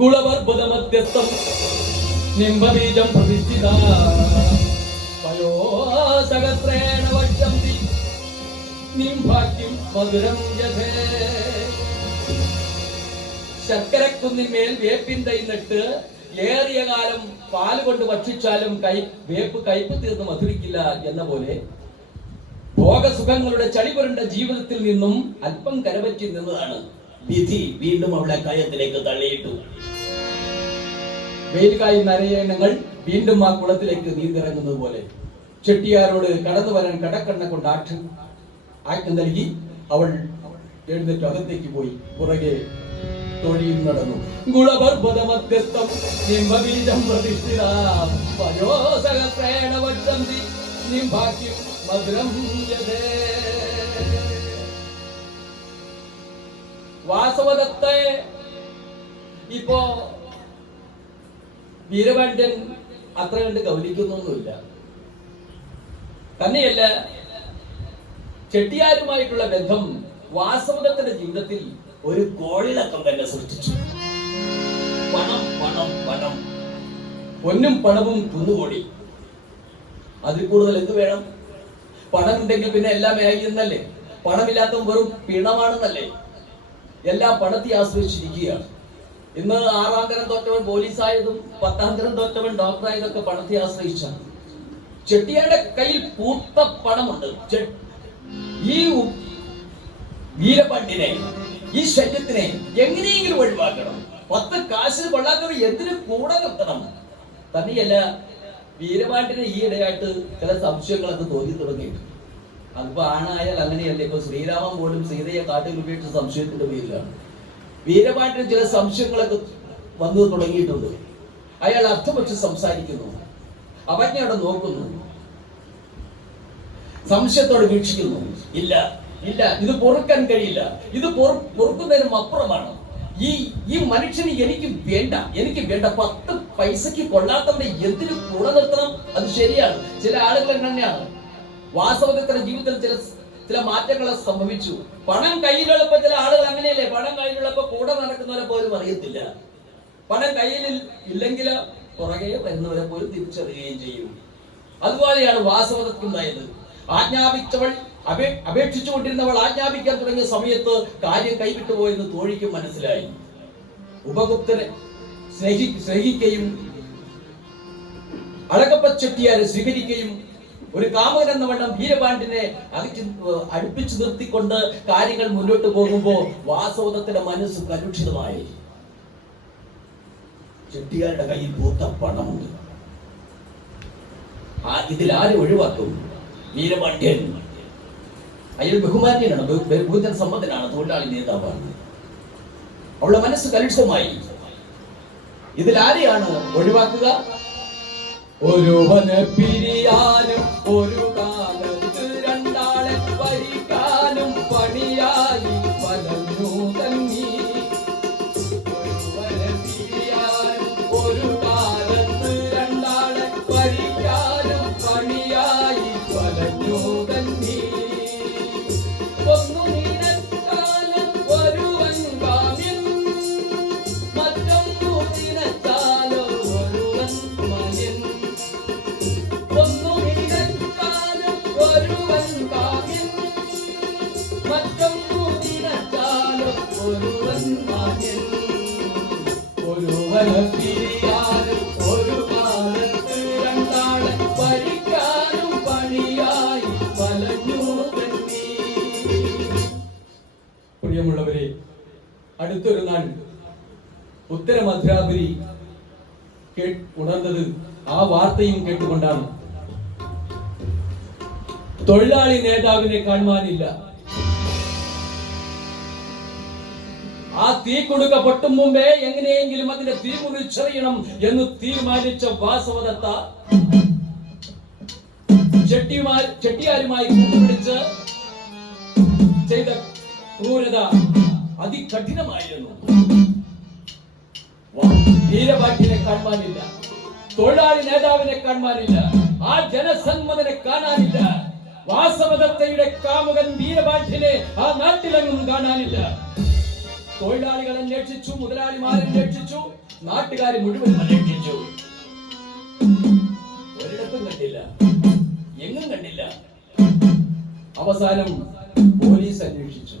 ഗുളവർബുധമധ്യസ്ഥം നിംബബീജം പ്രതിഷ്ഠിത വയോസഹസ്രേണ വർഷം നിംഭാഗ്യം മധുരം യഥേ. ശർക്കരക്കുന്നിന്മേൽ വേപ്പിൻ തൈ നട്ട് ഏറിയ കാലം പാല് കൊണ്ട് ഭക്ഷിച്ചാലും വേപ്പ് കയ്പ് തീർന്ന് മധുരിക്കില്ല എന്ന പോലെ ഭോഗസുഖങ്ങളുടെ ചളിപുരണ്ട ജീവിതത്തിൽ നിന്നും അല്പം കരപറ്റി നിന്നതാണ് വിധി വീണ്ടും അവളെ കയത്തിലേക്ക് തള്ളിയിട്ടു. വെയിൽക്കായി നരയണങ്ങൾ വീണ്ടും ആ കുളത്തിലേക്ക് നീന്തിറങ്ങുന്നത് പോലെ ചെട്ടിയാരോട് കടന്നു വരാൻ കടക്കണ്ണ കൊണ്ട് ആജ്ഞ നൽകി അവൾ എഴുന്നേറ്റ് അകത്തേക്ക് പോയി. പുറകെ തോഴിയും നടന്നു. ഗുളപർവതമധ്യസ്ഥം നിംബബീജം പ്രതിഷ്ഠിത വയോസഹസ്രേണ വർഷം നിംഭാഗ്യം മധുരം യഥേ. വാസവദത്തെ ഇപ്പോ വീരപാണ്ഡ്യൻ അത്ര കണ്ട് ഗൗനിക്കുന്നൊന്നുമില്ല. തന്നെയല്ല, ചെട്ടിയാരുമായിട്ടുള്ള ബന്ധം വാസവദത്തിന്റെ ജീവിതത്തിൽ ഒരു കോളിളക്കം തന്നെ സൃഷ്ടിച്ചു. പണം പണം പണം, പൊന്നും പണവും കുന്നുകൂടി. അതിൽ കൂടുതൽ എന്ത് വേണം? പണം ഉണ്ടെങ്കിൽ പിന്നെ എല്ലാം ആയിരുന്നല്ലേ. പണമില്ലാത്ത വെറും പിണമാണെന്നല്ലേ. എല്ലാം പണത്തെ ആശ്രയിച്ചിരിക്കുകയാണ്. ഇന്ന് 6ാം തരം തോറ്റവൻ പോലീസായതും 10ാം തരം തോറ്റവൻ ഡോക്ടറായതൊക്കെ പണത്തെ ആശ്രയിച്ചാണ്. ചെട്ടിയാരുടെ കയ്യിൽ പൂത്ത പണമുണ്ട്. ഈ വീരപാണ്ഡ്യനെ, ഈ ശല്യത്തിനെ എങ്ങനെയെങ്കിലും ഒഴിവാക്കണം. 10 കാശ് കൊള്ളാത്തത് എന്തിനു കൂടെ നിർത്തണം. തന്നെയല്ല, വീരപാണ്ഡ്യന് ഈ ഇടയായിട്ട് ചില സംശയങ്ങളൊക്കെ തോന്നി തുടങ്ങിയിട്ടുണ്ട്. അതിപ്പോ ആണായാൽ അങ്ങനെയല്ലേ. ഇപ്പൊ ശ്രീരാമൻ പോലും സീതയെ കാട്ടിൽ ഉപയോഗിച്ച സംശയത്തിന്റെ പേരിലാണ്. വീരപാണ്ഡ്യന് ചില സംശയങ്ങളൊക്കെ വന്നു തുടങ്ങിയിട്ടുണ്ട്. അയാൾ അർത്ഥം വെച്ച് സംസാരിക്കുന്നു, അവജ്ഞയോടെ നോക്കുന്നു, സംശയത്തോടെ വീക്ഷിക്കുന്നു. ഇല്ല ഇല്ല, ഇത് പൊറുക്കാൻ കഴിയില്ല. ഇത് പൊറുക്കുന്നതിനും അപ്പുറമാണ്. ഈ മനുഷ്യന് എനിക്ക് വേണ്ട, എനിക്ക് വേണ്ട. 10 പൈസക്ക് കൊള്ളാത്തവന്റെ എന്തിനു കൂടെ നിർത്തണം? അത് ശരിയാണ്. ചില ആളുകൾ എങ്ങനെയാണ്, വാസവദത്തിന്റെ ജീവിതത്തിൽ ചില മാറ്റങ്ങൾ സംഭവിച്ചു. പണം കയ്യിലുള്ളപ്പോ ചില ആളുകൾ അങ്ങനെയല്ലേ, പണം കയ്യിലുള്ളപ്പോ കൂടെ നടക്കുന്നവരെ പോലും അറിയത്തില്ല. പണം കയ്യിൽ ഇല്ലെങ്കിൽ പുറകെ വരുന്നവരെ പോലും തിരിച്ചറിയുകയും ചെയ്യും. അതുപോലെയാണ് വാസവദത്തിനുണ്ടായത്. ആജ്ഞാപിച്ചവൾ അപേക്ഷിച്ചുകൊണ്ടിരുന്നവൾ ആജ്ഞാപിക്കാൻ തുടങ്ങിയ സമയത്ത് കാര്യം കൈവിട്ടുപോയെന്ന് തോഴിക്കും മനസ്സിലായി. ഉപഗുപ്തനെ സ്നേഹിക്കുകയും അളകപ്പ ചെട്ടിയാരെ സ്വീകരിക്കുകയും ഒരു കാമകൻ എന്ന വണ്ണം വീരപാണ്ഡ്യനെ അടുപ്പിച്ചു നിർത്തിക്കൊണ്ട് കാര്യങ്ങൾ മുന്നോട്ട് പോകുമ്പോ വാസവദത്തിന്റെ മനസ്സ് കലുഷിതമായി. ചെട്ടിയാരുടെ കയ്യിൽ പൂത്ത പണമുണ്ട്. ഇതിൽ ആരെ ഒഴിവാക്കും? വീരപാണ്ഡ്യൻ. അയാൾ ബഹുമാന്യനാണ്, ബഹുജന സമ്മതനാണ്, തൊഴിലാളി നേതാവാണ്. അവളുടെ മനസ്സ് കലുഷിതമായി. ഇതിൽ ആരെയാണ് ഒഴിവാക്കുക? ഒരുവനെ പിരിയാനും ഒരു കാലത്ത് രണ്ടാളെ ഭരിക്കാനും പണിയായി വലഞ്ഞു തങ്ങി. ഒരുവനെ പിരിയാനും ഒരു കാലത്ത് രണ്ടാളെ ഭരിക്കാനും പണിയായി വലഞ്ഞു ഒരുവൻ മാന്യൻ. ഒന്നു നിരച്ചാലും ഒരുവൻ കാമ്യൻ, മറ്റൊന്നു നിരച്ചാലും ഒരുവൻ മാന്യൻ. ഒരുവനെ പിരിയാനും ഒരു കാലത്ത് രണ്ടാളെ ഭരിക്കാനും പണിയായി വലഞ്ഞു തന്നെ. പ്രിയമുള്ളവരെ, അടുത്തൊരു നാൾ ഉത്തര മദ്രാപുരി ഉണർന്നത് ആ വാർത്തയും കേട്ടുകൊണ്ടാണ്. തൊഴിലാളി നേതാവിനെ കാണുവാനില്ല. ആ തീ കൊടുക്ക പൊട്ടും മുമ്പേ എങ്ങനെയെങ്കിലും അതിന്റെ തീ മുറിച്ചെറിയണം എന്ന് തീരുമാനിച്ച വാസവദത്ത ചെട്ടിയാരുമായി കൂട്ടുപിടിച്ച് ചെയ്ത ക്രൂരത അതികഠിനമായിരുന്നു. വീരപാണ്ഡ്യനെ കാണുവാനില്ല, തൊഴിലാളി നേതാവിനെ കാണുവാനില്ല, ആ ജനസന്മതനെ കാണാനില്ല. വാസവദത്തയുടെ കാമുകൻ വീരപാണ്ഡ്യനെ ആ നാട്ടിലെങ്ങും കാണാനില്ല. തൊഴിലാളികൾ അന്വേഷിച്ചു, മുതലാളിമാർ അന്വേഷിച്ചു, നാട്ടുകാരെ മുഴുവൻ അന്വേഷിച്ചു. ഒരിടത്തും കണ്ടില്ല, എങ്ങും കണ്ടില്ല. അവസാനം പോലീസ് അന്വേഷിച്ചു.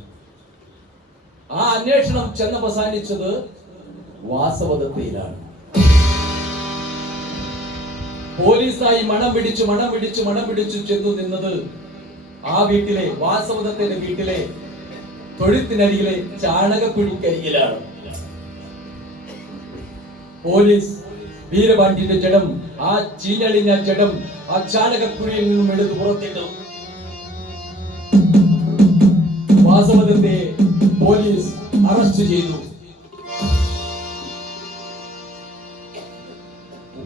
ആ അന്വേഷണം ചെന്നവസാനിച്ചത് വാസവദത്തയിലാണ്. പോലീസായി മണം പിടിച്ചു ചെന്നു നിന്നത് ആ വീട്ടിലെ വാസവദത്തയുടെ വീട്ടിലെ തൊഴുത്തിനരികിലെ ചാണകക്കുഴിക്കരികിലാണ്. പോലീസ് വീരപാണ്ഡ്യന്റെ ജഡം, ആ ചീഞ്ഞളിഞ്ഞ ജഡം ആ ചാണകക്കുഴിയിൽ നിന്നും എടുത്ത് പുറത്തിട്ടു. വാസവദത്തെ പോലീസ് അറസ്റ്റ് ചെയ്തു.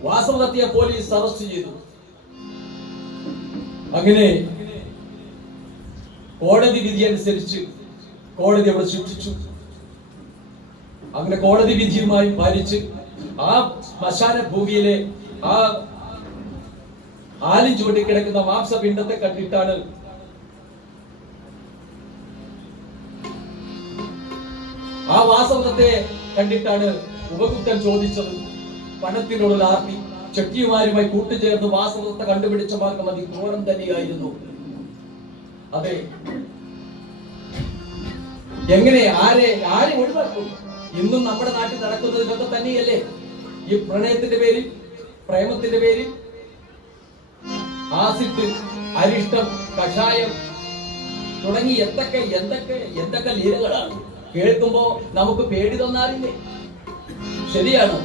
വാസവദത്തയെ പോലീസ് അറസ്റ്റ് ചെയ്തു. അങ്ങനെ കോടതി വിധി അനുസരിച്ച് കോടതി അവളെ ശിക്ഷിച്ചു. അങ്ങനെ കോടതി വിധിയുമായി പാലിച്ച് ആ ശ്മശാന ഭൂമിയിലെ ആ ആലിൻ ചുവട്ടി കിടക്കുന്ന മാംസപിണ്ഡത്തെ കണ്ടിട്ടാണ് ആ വാസവദത്തെ കണ്ടിട്ടാണ് ഉപഗുപ്തൻ ചോദിച്ചത്. പണത്തിനോടുള്ള ആർത്തി ചെട്ടിയുമാരുമായി കൂട്ടുചേർന്ന് വാസവദത്ത കണ്ടുപിടിച്ച മാർഗം അതിക്രൂരം തന്നെയായിരുന്നു. അതെ, എങ്ങനെ ആരെ ഒഴിവാക്കും? ഇന്നും നമ്മുടെ നാട്ടിൽ നടക്കുന്നത് ഇതൊക്കെ തന്നെയല്ലേ. ഈ പ്രണയത്തിന്റെ പേരിൽ, പ്രേമത്തിന്റെ പേരിൽ ആസിഡ്, അരിഷ്ടം, കഷായം തുടങ്ങി എന്തൊക്കെ ലീലകളാണ്. കേൾക്കുമ്പോ നമുക്ക് പേടി തോന്നാറില്ലേ? ശരിയാണ്.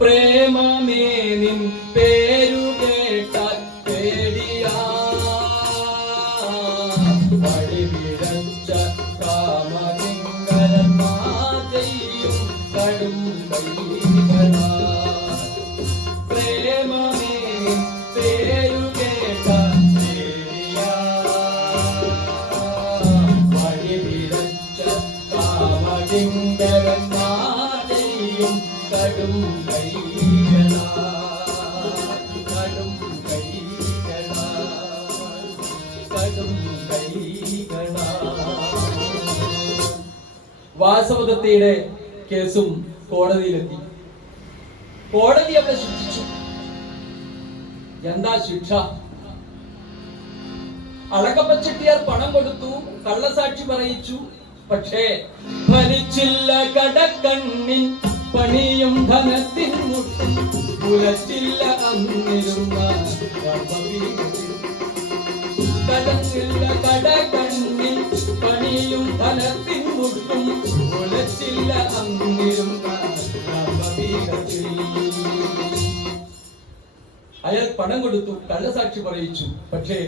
പ്രേമമേ നിൻ പേരു കേട്ടാൽ പേടിയാ, വഴിവിടച്ച കാമകിങ്കരന്മാർ ചെയ്യും കടും കൈകളാ. പ്രേമമേ നിൻ പേരു കേട്ടാൽ പേടിയാ, വഴിവിടച്ച കാമകിങ്കരന്മാർ ചെയ്യും കടും കൈകളാ, കടും കൈകളാ, കടും കൈകളാ. വാസവദത്തയുടെ കേസും കോടതിയിലെത്തി. കോടതി അവരെ ശിക്ഷിച്ചു. എന്താ ശിക്ഷ? അളകപ്പ ചെട്ടിയാർ പണം കൊടുത്തു, കള്ളസാക്ഷി പറയിച്ചു. പക്ഷേ ഫലിച്ചില്ല കടക്കണ്ണിൻ പണിയും ധനത്തിൻ മുട്ടും, ഉലച്ചില്ല അന്നിരുന്ന കടച്ചില്ല കടക്കണ്ണിൻ പണിയും ധനത്തിൻ മുട്ടും, ഉലച്ചില്ല അന്നിരുന്ന. അയാൾ പണം കൊടുത്തു, കള്ളസാക്ഷി പറയിച്ചു. പക്ഷേ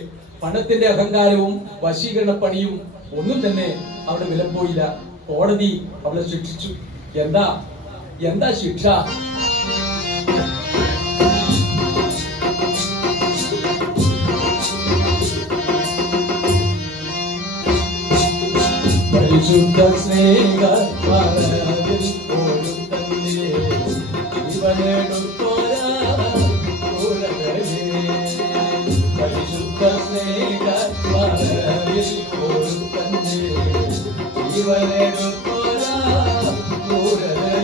പണത്തിന്റെ അഹങ്കാരവും വശീകരണ പണിയും ഒന്നും തന്നെ അവിടെ വിലപ്പോയില്ല. കോടതി അവളെ ശിക്ഷിച്ചു. എന്താ ശിക്ഷ? പരിശുദ്ധ സ്നേഹ മറവിൽ പോലും തന്നെ ജീവനെടുത്തോരാ പൂരകളേ. പരിശുദ്ധ സ്നേഹ മറവിൽ പോലും തന്നെ ജീവനെടുത്തോരാ പൂരകളേ.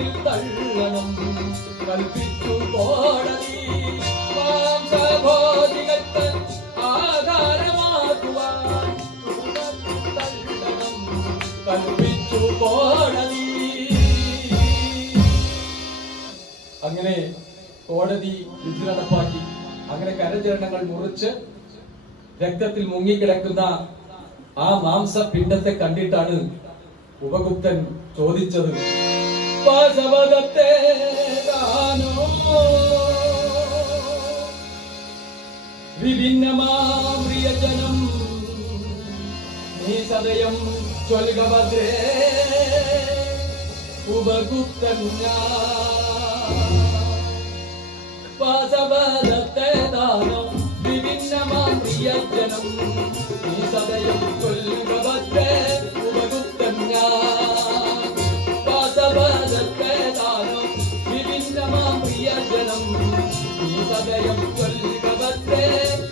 കൂട്ടിൽ തള്ളണം കൽപ്പിച്ചു കോടതി. മാംസഭോജികൾക്ക് ആധാരമാക്കുവാൻ കൂടത്തിൽ തള്ളണം കൽപ്പിച്ചു കോടതി. അങ്ങനെ കോടതി വിധി നടപ്പാക്കി. അങ്ങനെ കരചരണങ്ങൾ മുറിച്ച് രക്തത്തിൽ മുങ്ങിക്കിടക്കുന്ന ആ മാംസപിണ്ഡത്തെ കണ്ടിട്ടാണ് ഉപഗുപ്തൻ ചോദിച്ചത്, വാസവദത്തേ താനോ വിഭിന്നമാം പ്രിയജനം നീ സദയം ചൊൽകഭദ്രേ. ഉപഗുപ്തൻ വാസവദത്തേ താനോ വിഭിന്നമാം പ്രിയജനം നീ സദയം ചൊൽകഭദ്രേ. ഉപഗുപ്തൻ വാസവദത്തേ താനോ വിഭിന്നമാം പ്രിയജനം നീ സദയം ചൊൽകഭദ്രേ.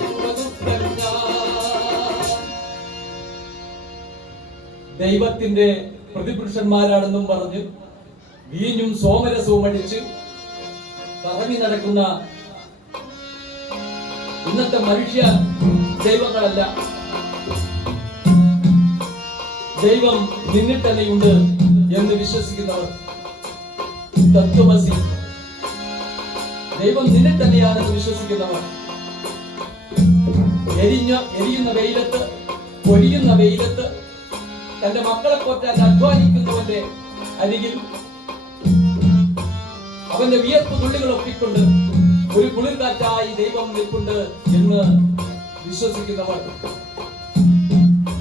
ഉപഗുപ്തൻ ദൈവത്തിന്റെ പ്രതിപുരുഷന്മാരാണെന്നും പറഞ്ഞ് വീഞ്ഞും സോമരസവും അടിച്ച് കറങ്ങി നടക്കുന്ന ഇന്നത്തെ മനുഷ്യ ദൈവങ്ങളല്ല. ദൈവം നിന്നിൽ തന്നെയുണ്ട് എന്ന് വിശ്വസിക്കുന്നവർ, തത്വമസി ദൈവം നിന്നിൽ തന്നെയാണെന്ന് വിശ്വസിക്കുന്നവർ, എരിയുന്ന വെയിലത്ത് പൊരിയുന്ന വെയിലത്ത് തന്റെ മക്കളെ പോറ്റാൻ അധ്വാനിക്കുന്നവന്റെ അരികിൽ അവന്റെ വിയർപ്പ് തുള്ളികൾ ഒപ്പിക്കൊണ്ട് ഒരു കുളിർകാറ്റായി ദൈവം നിൽപ്പുണ്ട് എന്ന് വിശ്വസിക്കുന്നവർ,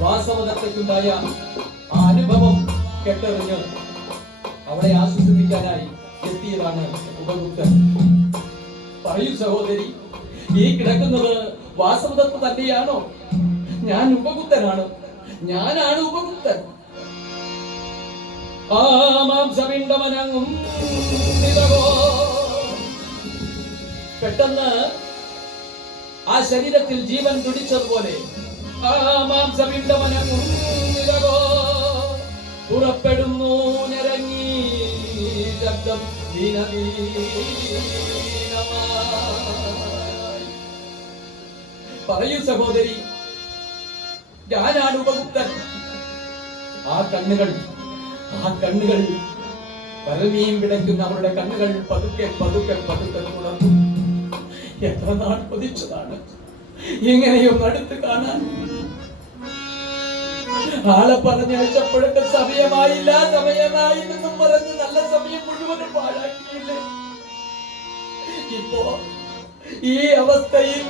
വാസവദത്തയ്ക്കുണ്ടായ ആ അനുഭവം കെട്ടറിഞ്ഞ് അവളെ ആശ്വസിപ്പിക്കാനായി എത്തിയതാണ് ഉപഗുപ്തൻ. പറയൂ സഹോദരി, ഈ കിടക്കുന്നത് വാസവദത്ത തന്നെയാണോ? ഞാൻ ഉപഗുപ്തനാണ്, ഞാനാണ് ഉപഗുപ്തൻ. ആ മാംസപിണ്ഡമനങ്ങും പെട്ടെന്ന് ആ ശരീരത്തിൽ ജീവൻ തുടിച്ചതുപോലെ ആ മാംസപിണ്ഡമനങ്ങും പുറപ്പെടുന്നു നിറങ്ങി ശബ്ദം പറയൂ സഹോദരി, ഞാനാണ് ഉപഗുപ്തൻ. ആ കണ്ണുകൾ പരമീം കിടക്കുന്ന അവരുടെ കണ്ണുകൾ പതുക്കെ പതുക്കെ പതുക്കെ തുറന്നു. എത്ര നാൾ പതിച്ചതാണ് ഇങ്ങനെയൊന്നും അടുത്ത് കാണാൻ. ആളെ പറഞ്ഞയച്ചപ്പോഴൊക്കെ സമയമായില്ലെന്നും പറഞ്ഞ് നല്ല സമയം മുഴുവനും പാഴാക്കിയില്ലേ. ഇപ്പോ ഈ അവസ്ഥയിൽ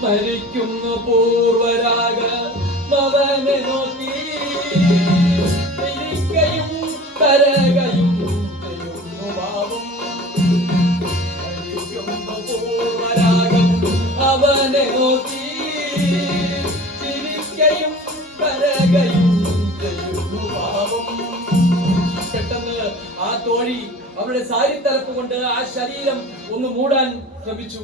സ്മരിക്കുന്നു പൂർവരാഗ മവനെ നോക്കി ഇരിക്കയും കരകയും ചെയ്യുന്നു ഭാവം. സ്മരിക്കുന്നു പൂർവരാഗം അവനെ നോക്കി ഇരിക്കയും കരകയും ചെയ്യുന്നു ഭാവം. പെട്ടെന്ന് ആ തോഴി അവരുടെ സാരി തലപ്പ് കൊണ്ട് ആ ശരീരം ഒന്ന് മൂടാൻ ശ്രമിച്ചു.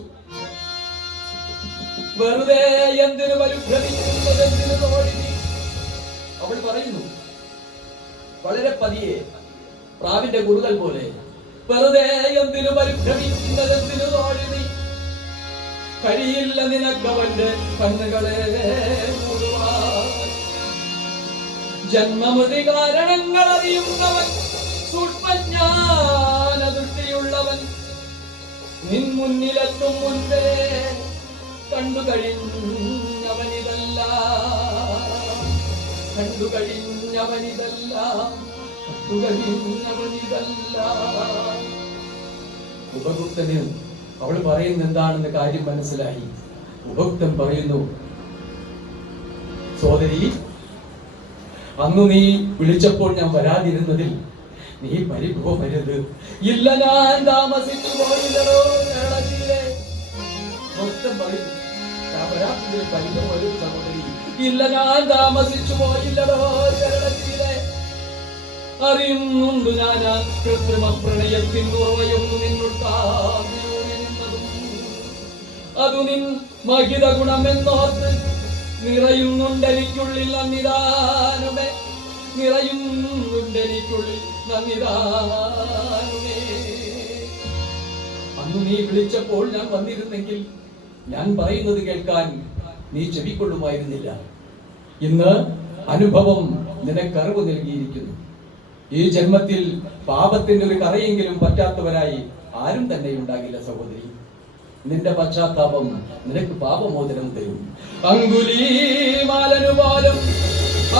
വെറുതെ എന്തിനു പരിഭ്രമിക്കുന്നതെന്തിനു തോഴി, അവൾ പറയുന്നു വളരെ പതിയെ, പ്രാവിന്റെ കുറുകൽ പോലെ, വെറുതെ എന്തിനു പരിഭ്രമിക്കുന്നതെന്തിനു തോഴി, കഴിയില്ല നിനക്കവന്റെ കണ്ണുകളെ മൂടുവാൻ. ജന്മമൃതി കാരണങ്ങൾ അറിയുന്നവൻ, സൂക്ഷ്മജ്ഞാന ദൃഷ്ടിയുള്ളവൻ, നിൻ മുന്നിലെത്തും മുൻപേ കണ്ടു കഴിഞ്ഞവനിതല്ല. ഉപഗുപ്തന് അവൾ പറയുന്ന എന്താണെന്ന് കാര്യം മനസ്സിലായി. ഉപഗുപ്തൻ പറയുന്നു, സോദരി, അന്ന് നീ വിളിച്ചപ്പോൾ ഞാൻ വരാതിരുന്നതിൽ നീ പരിഭവമരുത്. ഇല്ല, ഞാൻ താമസിച്ചു പോയില്ലടോ കേരളത്തിലെ. ഞാൻ വരാത്തതിൽ പരിഭവമരുത് സഹോദരി. ഇല്ല, ഞാൻ താമസിച്ചു പോയില്ലടോ കേരളത്തിലെ. അറിയുന്നുണ്ട് ഞാൻ ആ കൃത്രിമ പ്രണയത്തിൻ ഉറവയൊന്നു നിന്നുണ്ടാകുന്നതും അതു നിൻ മഹിത ഗുണമെന്നോർത്ത് നിറയുന്നുണ്ടെനിക്കുള്ളിൽ നന്ദിദാനമേ, നിറയുന്നുണ്ടെനിക്കുള്ളിൽ നന്ദിദാനമേ. അന്ന് നീ വിളിച്ചപ്പോൾ ഞാൻ വന്നിരുന്നെങ്കിൽ ഞാൻ പറയുന്നത് കേൾക്കാൻ നീ ചെവിക്കൊള്ളുമായിരുന്നില്ല. ഇന്ന് അനുഭവം നിനക്ക് അറിവ് നൽകിയിരിക്കുന്നു. ഈ ജന്മത്തിൽ പാപത്തിന്റെ ഒരു കറയെങ്കിലും പറ്റാത്തവരായി ആരും തന്നെ ഉണ്ടാകില്ല സഹോദരി. നിന്റെ പശ്ചാത്താപം നിനക്ക് പാപമോചനം തരും. അങ്കുലീമാലനു പോലും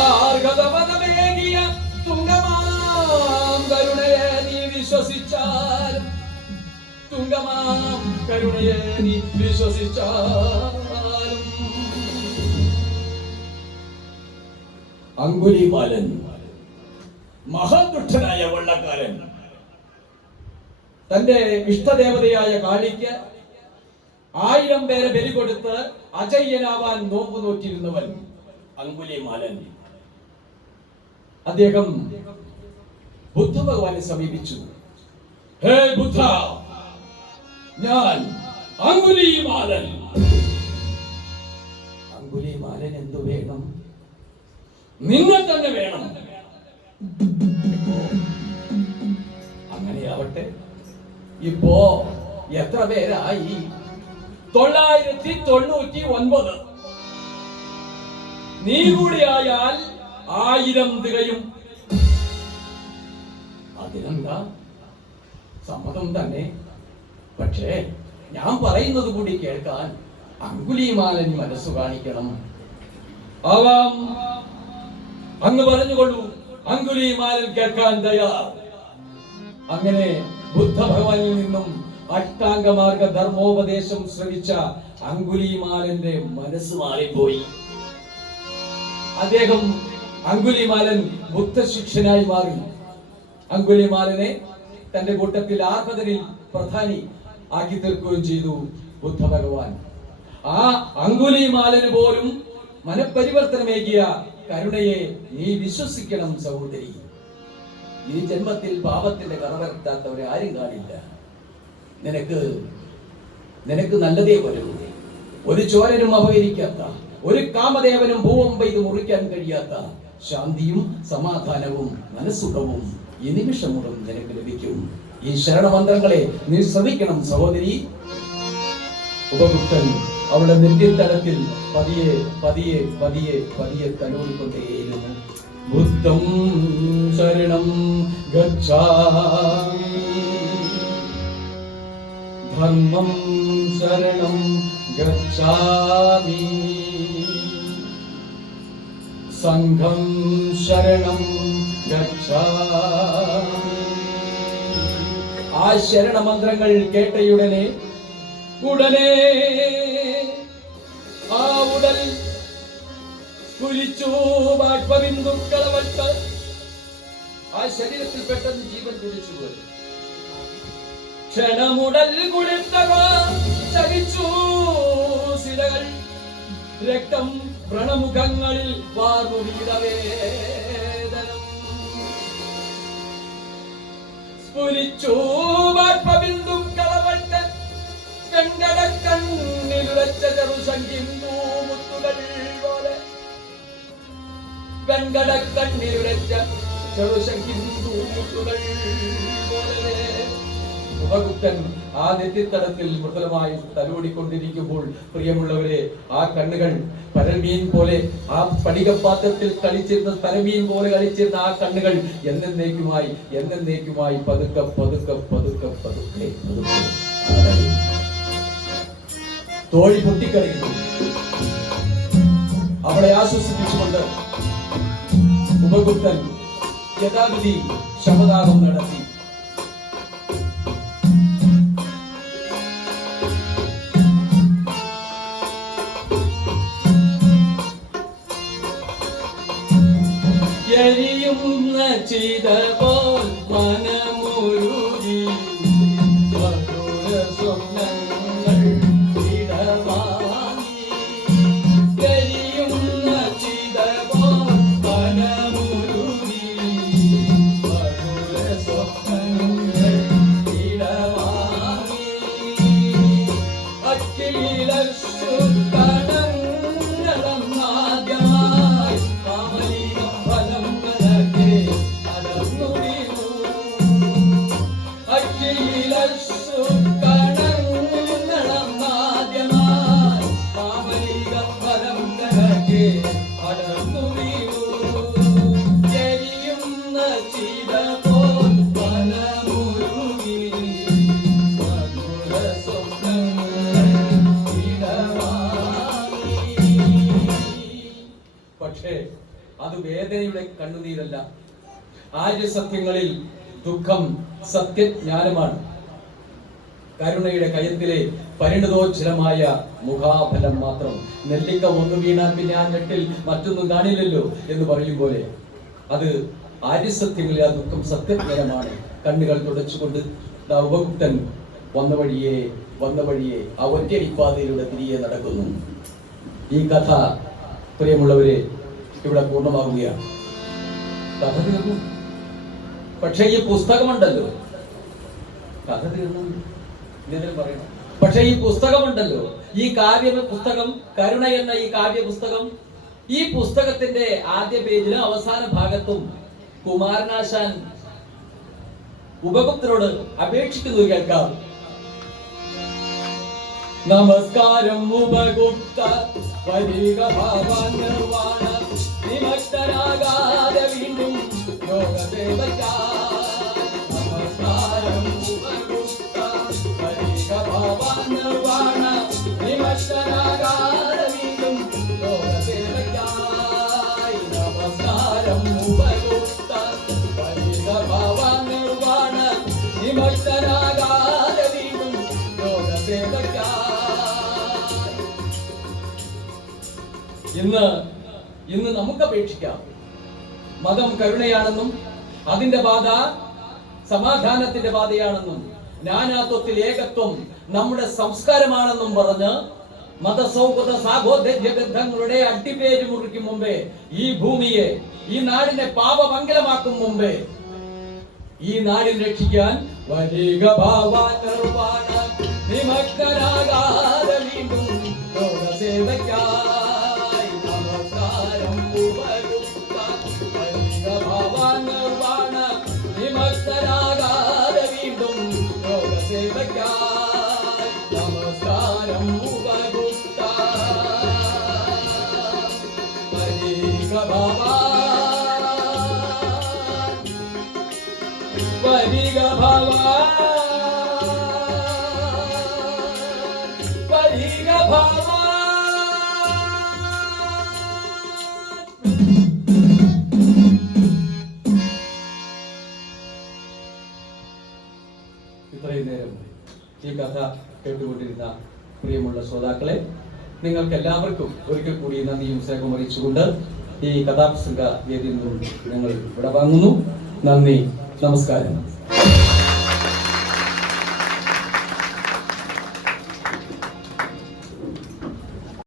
ആർഗതമതമേകിയ തുങ്കമാം കരുണയെ നീ വിശ്വസിച്ചാലും, തുങ്കമാം കരുണയെ നീ വിശ്വസിച്ചാലും. അങ്കുലിമാലൻ മഹാദുഷ്ടനായ വെള്ളക്കാരൻ തന്റെ ഇഷ്ടദേവതയായ കാളിക്ക് 1000 പേരെ ബലി കൊടുത്ത് അജയ്യനാവാൻ നോമ്പ് നോറ്റിരുന്നവൻ അങ്കുലിമാലൻ. അദ്ദേഹം ബുദ്ധ ഭഗവാനെ സമീപിച്ചു. ഹേ ബുദ്ധ, ഞാൻ അങ്കുലിമാലൻ. അങ്കുലിമാലൻ എന്തു വേണം? നിന്നെ തന്നെ വേണം. അങ്ങനെയാവട്ടെ. ഇപ്പോ എത്ര പേരായി? 999. നീ കൂടിയായാൽ 1000 തികയും. അതിനെന്താ, സമ്മതം തന്നെ. പക്ഷേ ഞാൻ പറയുന്നത് കൂടി കേൾക്കാൻ അങ്കുലിമാലൻ മനസ്സു കാണിക്കണം. ആവാം, അങ്ങ് പറഞ്ഞുകൊള്ളൂ. അങ്കുലിമാലൻ കേൾക്കാൻ തയ്യാർ. അങ്ങനെ ബുദ്ധ ഭഗവാനിൽ നിന്നും അഷ്ടാംഗമാർഗ ധർമ്മോപദേശം ശ്രവിച്ച അങ്കുലിമാലന്റെ മനസ്സ് മാറിപ്പോയി. അദ്ദേഹം അങ്കുലിമാലൻ ബുദ്ധശിഷ്യനായി മാറി. അങ്കുലിമാലനെ തന്റെ കൂട്ടത്തിൽ ആർഹതനിൽ പ്രധാനി ആക്കി തീർക്കുകയും ചെയ്തു ബുദ്ധ ഭഗവാൻ. ആ അങ്കുലിമാലന് പോലും മനപരിവർത്തനമേകിയ കരുണയെ നീ വിശ്വസിക്കണം സഹോദരി. ഈ ജന്മത്തിൽ പാപത്തിന്റെ കറവരത്താത്തവരെ ആരും കാണില്ല. നിനക്ക് നല്ലതേ വരൂ. ഒരു ചോരനും അപകരിക്കാത്ത, ഒരു കാമദേവനും ഭൂവം പെയ്ത് മുറിക്കാൻ കഴിയാത്ത ശാന്തിയും സമാധാനവും മനസ്സുഖവും ഈ നിമിഷം മുതൽ നിനക്ക് ലഭിക്കും. ഈ ശരണമന്ത്രങ്ങളെ നീ ശ്രമിക്കണം സഹോദരി. ഉപഗുപ്തൻ അവളുടെ നെറ്റിത്തടത്തിൽ പതിയെ പതിയെ പതിയെ പതിയെ തലോടിക്കൊണ്ടേയിരുന്നു. ബുദ്ധം ശരണം ഗച്ഛാമി, ധർമ്മം ശരണം ഗച്ഛാമി, സംഘം ശരണം ഗച്ഛാമി. ആ ശരണമന്ത്രങ്ങൾ കേട്ടയുടനെ ആ ഉടൽ കുലിച്ചു. ബാഷ്പബിന്ദുക്കളവട്ട് ആ ശരീരത്തിൽ പെട്ടെന്ന് ജീവൻ കുലിച്ചു. ക്ഷണമുടൽ കുളിർത്തവ ചലിച്ചു ശിലകൾ, രക്തം വ്രണമുഖങ്ങളിൽ വാർന്നു വീരവേദനം. സ്ഫുരിച്ചു ബാഷ്പബിന്ദുക്കളവട്ട് കണ്ണടക്കണ്ണിലുരച്ച ചെറുശങ്കിന്ദു മുത്തുകൾ പോലെ, വെങ്കടക്കണ്ണിലുരച്ച ചെറുശങ്കിന്ദു മുത്തുകൾ പോലെ. ഉപഗുപ്തൻ ആ നെറ്റിത്തടത്തിൽ മൃദുലമായി തലോടിക്കൊണ്ടിരിക്കുമ്പോൾ പ്രിയമുള്ളവരെ, ആ കണ്ണുകൾ പരമീൻ പോലെ, ആ സ്ഫടികപാത്രത്തിൽ കളിച്ചിരുന്ന പരമീൻ പോലെ കളിച്ചിരുന്ന ആ കണ്ണുകൾ എന്നേക്കുമായി പതുക്കെ പതുക്കെ പതുക്കെ പതുക്കെ പതുക്കെ തോഴി പൊട്ടിക്കറിയുന്നു. അവളെ ആശ്വസിപ്പിച്ചുകൊണ്ട് ഉപഗുപ്തൻ യഥാവിധി ശമദാനം നടത്തി. എരിയുന്ന ചിത പോൽ മനമുരുകി മധുര സ്വപ്നങ്ങൾ ഇടവാങ്ങി. എരിയുന്ന ചിത പോൽ മനമുരുകി മധുര സ്വപ്നങ്ങൾ ഇടവാങ്ങി. അക്കിലക്ഷു കണങ്ങളെന്നാ അത് വേദനയുടെ കണ്ണുനീരല്ല. ആര്യസത്യങ്ങളിൽ ദുഃഖം സത്യജ്ഞാനമാണ്. കരുണയുടെ കയത്തിലെ പരിണതോജ്ജലമായ മുഖാഫലം മാത്രം. നെല്ലിക്ക ഒന്ന് വീണാൽ പിന്നെ ആ ഞെട്ടിൽ മറ്റൊന്നും കാണില്ലല്ലോ എന്ന് പറയും പോലെ അത് ആര്യസത്യങ്ങളിൽ ആ ദുഃഖം സത്യജ്ഞാനമാണ്. കണ്ണുകൾ തുടച്ചുകൊണ്ട് ഉപഗുപ്തൻ വന്ന വഴിയെ ആ ഒറ്റയടിപ്പാതയിലൂടെ തിരികെ നടക്കുന്നു. ഈ കഥ പ്രിയമുള്ളവരെ ഇവിടെ പൂർണ്ണമാകുകയാണ്. കഥ തീർന്നു. പക്ഷെ ഈ പുസ്തകമുണ്ടല്ലോ, കഥ തീർന്നു പറയണം. പക്ഷെ ഈ പുസ്തകമുണ്ടല്ലോ, ഈ കാവ്യ പുസ്തകം, കരുണ എന്ന ഈ കാവ്യ പുസ്തകം, ഈ പുസ്തകത്തിന്റെ ആദ്യ പേജിലും അവസാന ഭാഗത്തും കുമാരനാശാൻ ഉപഗുപ്തനോട് അപേക്ഷിക്കുന്നു. കേൾക്കാം. നമസ്കാരം ഉപഗുപ്ത വരിക ഭാവാനിർവാണ നിമഗ്നരാകാതെ വീണ്ടും ലോകസേവയ്ക്കായി. നമസ്കാരം ഉപഗുപ്ത വരിക ഭാവാനിർവാണ നിമഗ്നരാകാതെ വീണ്ടും ലോകസേവയ്ക്കായി. നമസ്കാരം ഉപഗുപ്ത വരിക ഭാവാനിർവാണ നിമഗ്നരാകാതെ വീണ്ടും ലോകസേവയ്ക്കായി. ഇന്ന് നമുക്ക് അപേക്ഷിക്കാം. മതം കരുണയാണെന്നും അതിന്റെ പാത സമാധാനത്തിന്റെ പാതയാണെന്നും നാനാത്വത്തിൽ ഏകത്വം നമ്മുടെ സംസ്കാരമാണെന്നും പറഞ്ഞ് മതസൗഹൃദ സാഹോദര്യ ബന്ധങ്ങളുടെ അട്ടിപ്പേര് മുറിക്കും മുമ്പേ, ഈ ഭൂമിയെ, ഈ നാടിനെ പാപമംഗലമാക്കും മുമ്പേ, ഈ നാടിനെ രക്ഷിക്കാൻ വരിക ഭാവാനിർവാണ നിമഗ്നരാകാതെ വീണ്ടും ലോകസേവയ്ക്കായി. നമസ്കാരം ഉപഗുപ്ത വരിക ഭാവാനിർവാണ നിമഗ്നരാകാതെ വീണ്ടും ലോകസേവയ്ക്കായി. നമസ്കാരം ഉപഗുപ്ത വരിക വരിക ഭവാൻ വരിക ഭവാൻ. ഇത്രയും നേരം ഈ കഥ കേട്ടുകൊണ്ടിരുന്ന പ്രിയമുള്ള ശ്രോതാക്കളെ, നിങ്ങൾക്ക് എല്ലാവർക്കും ഒരിക്കൽ കൂടി നന്ദിയും സ്നേഹവും അറിയിച്ചുകൊണ്ട് ഈ കഥാപ്രസംഗ വേദിയിൽ നിന്നും ഞങ്ങൾ വിടവാങ്ങുന്നു. നന്ദി, നമസ്കാരം.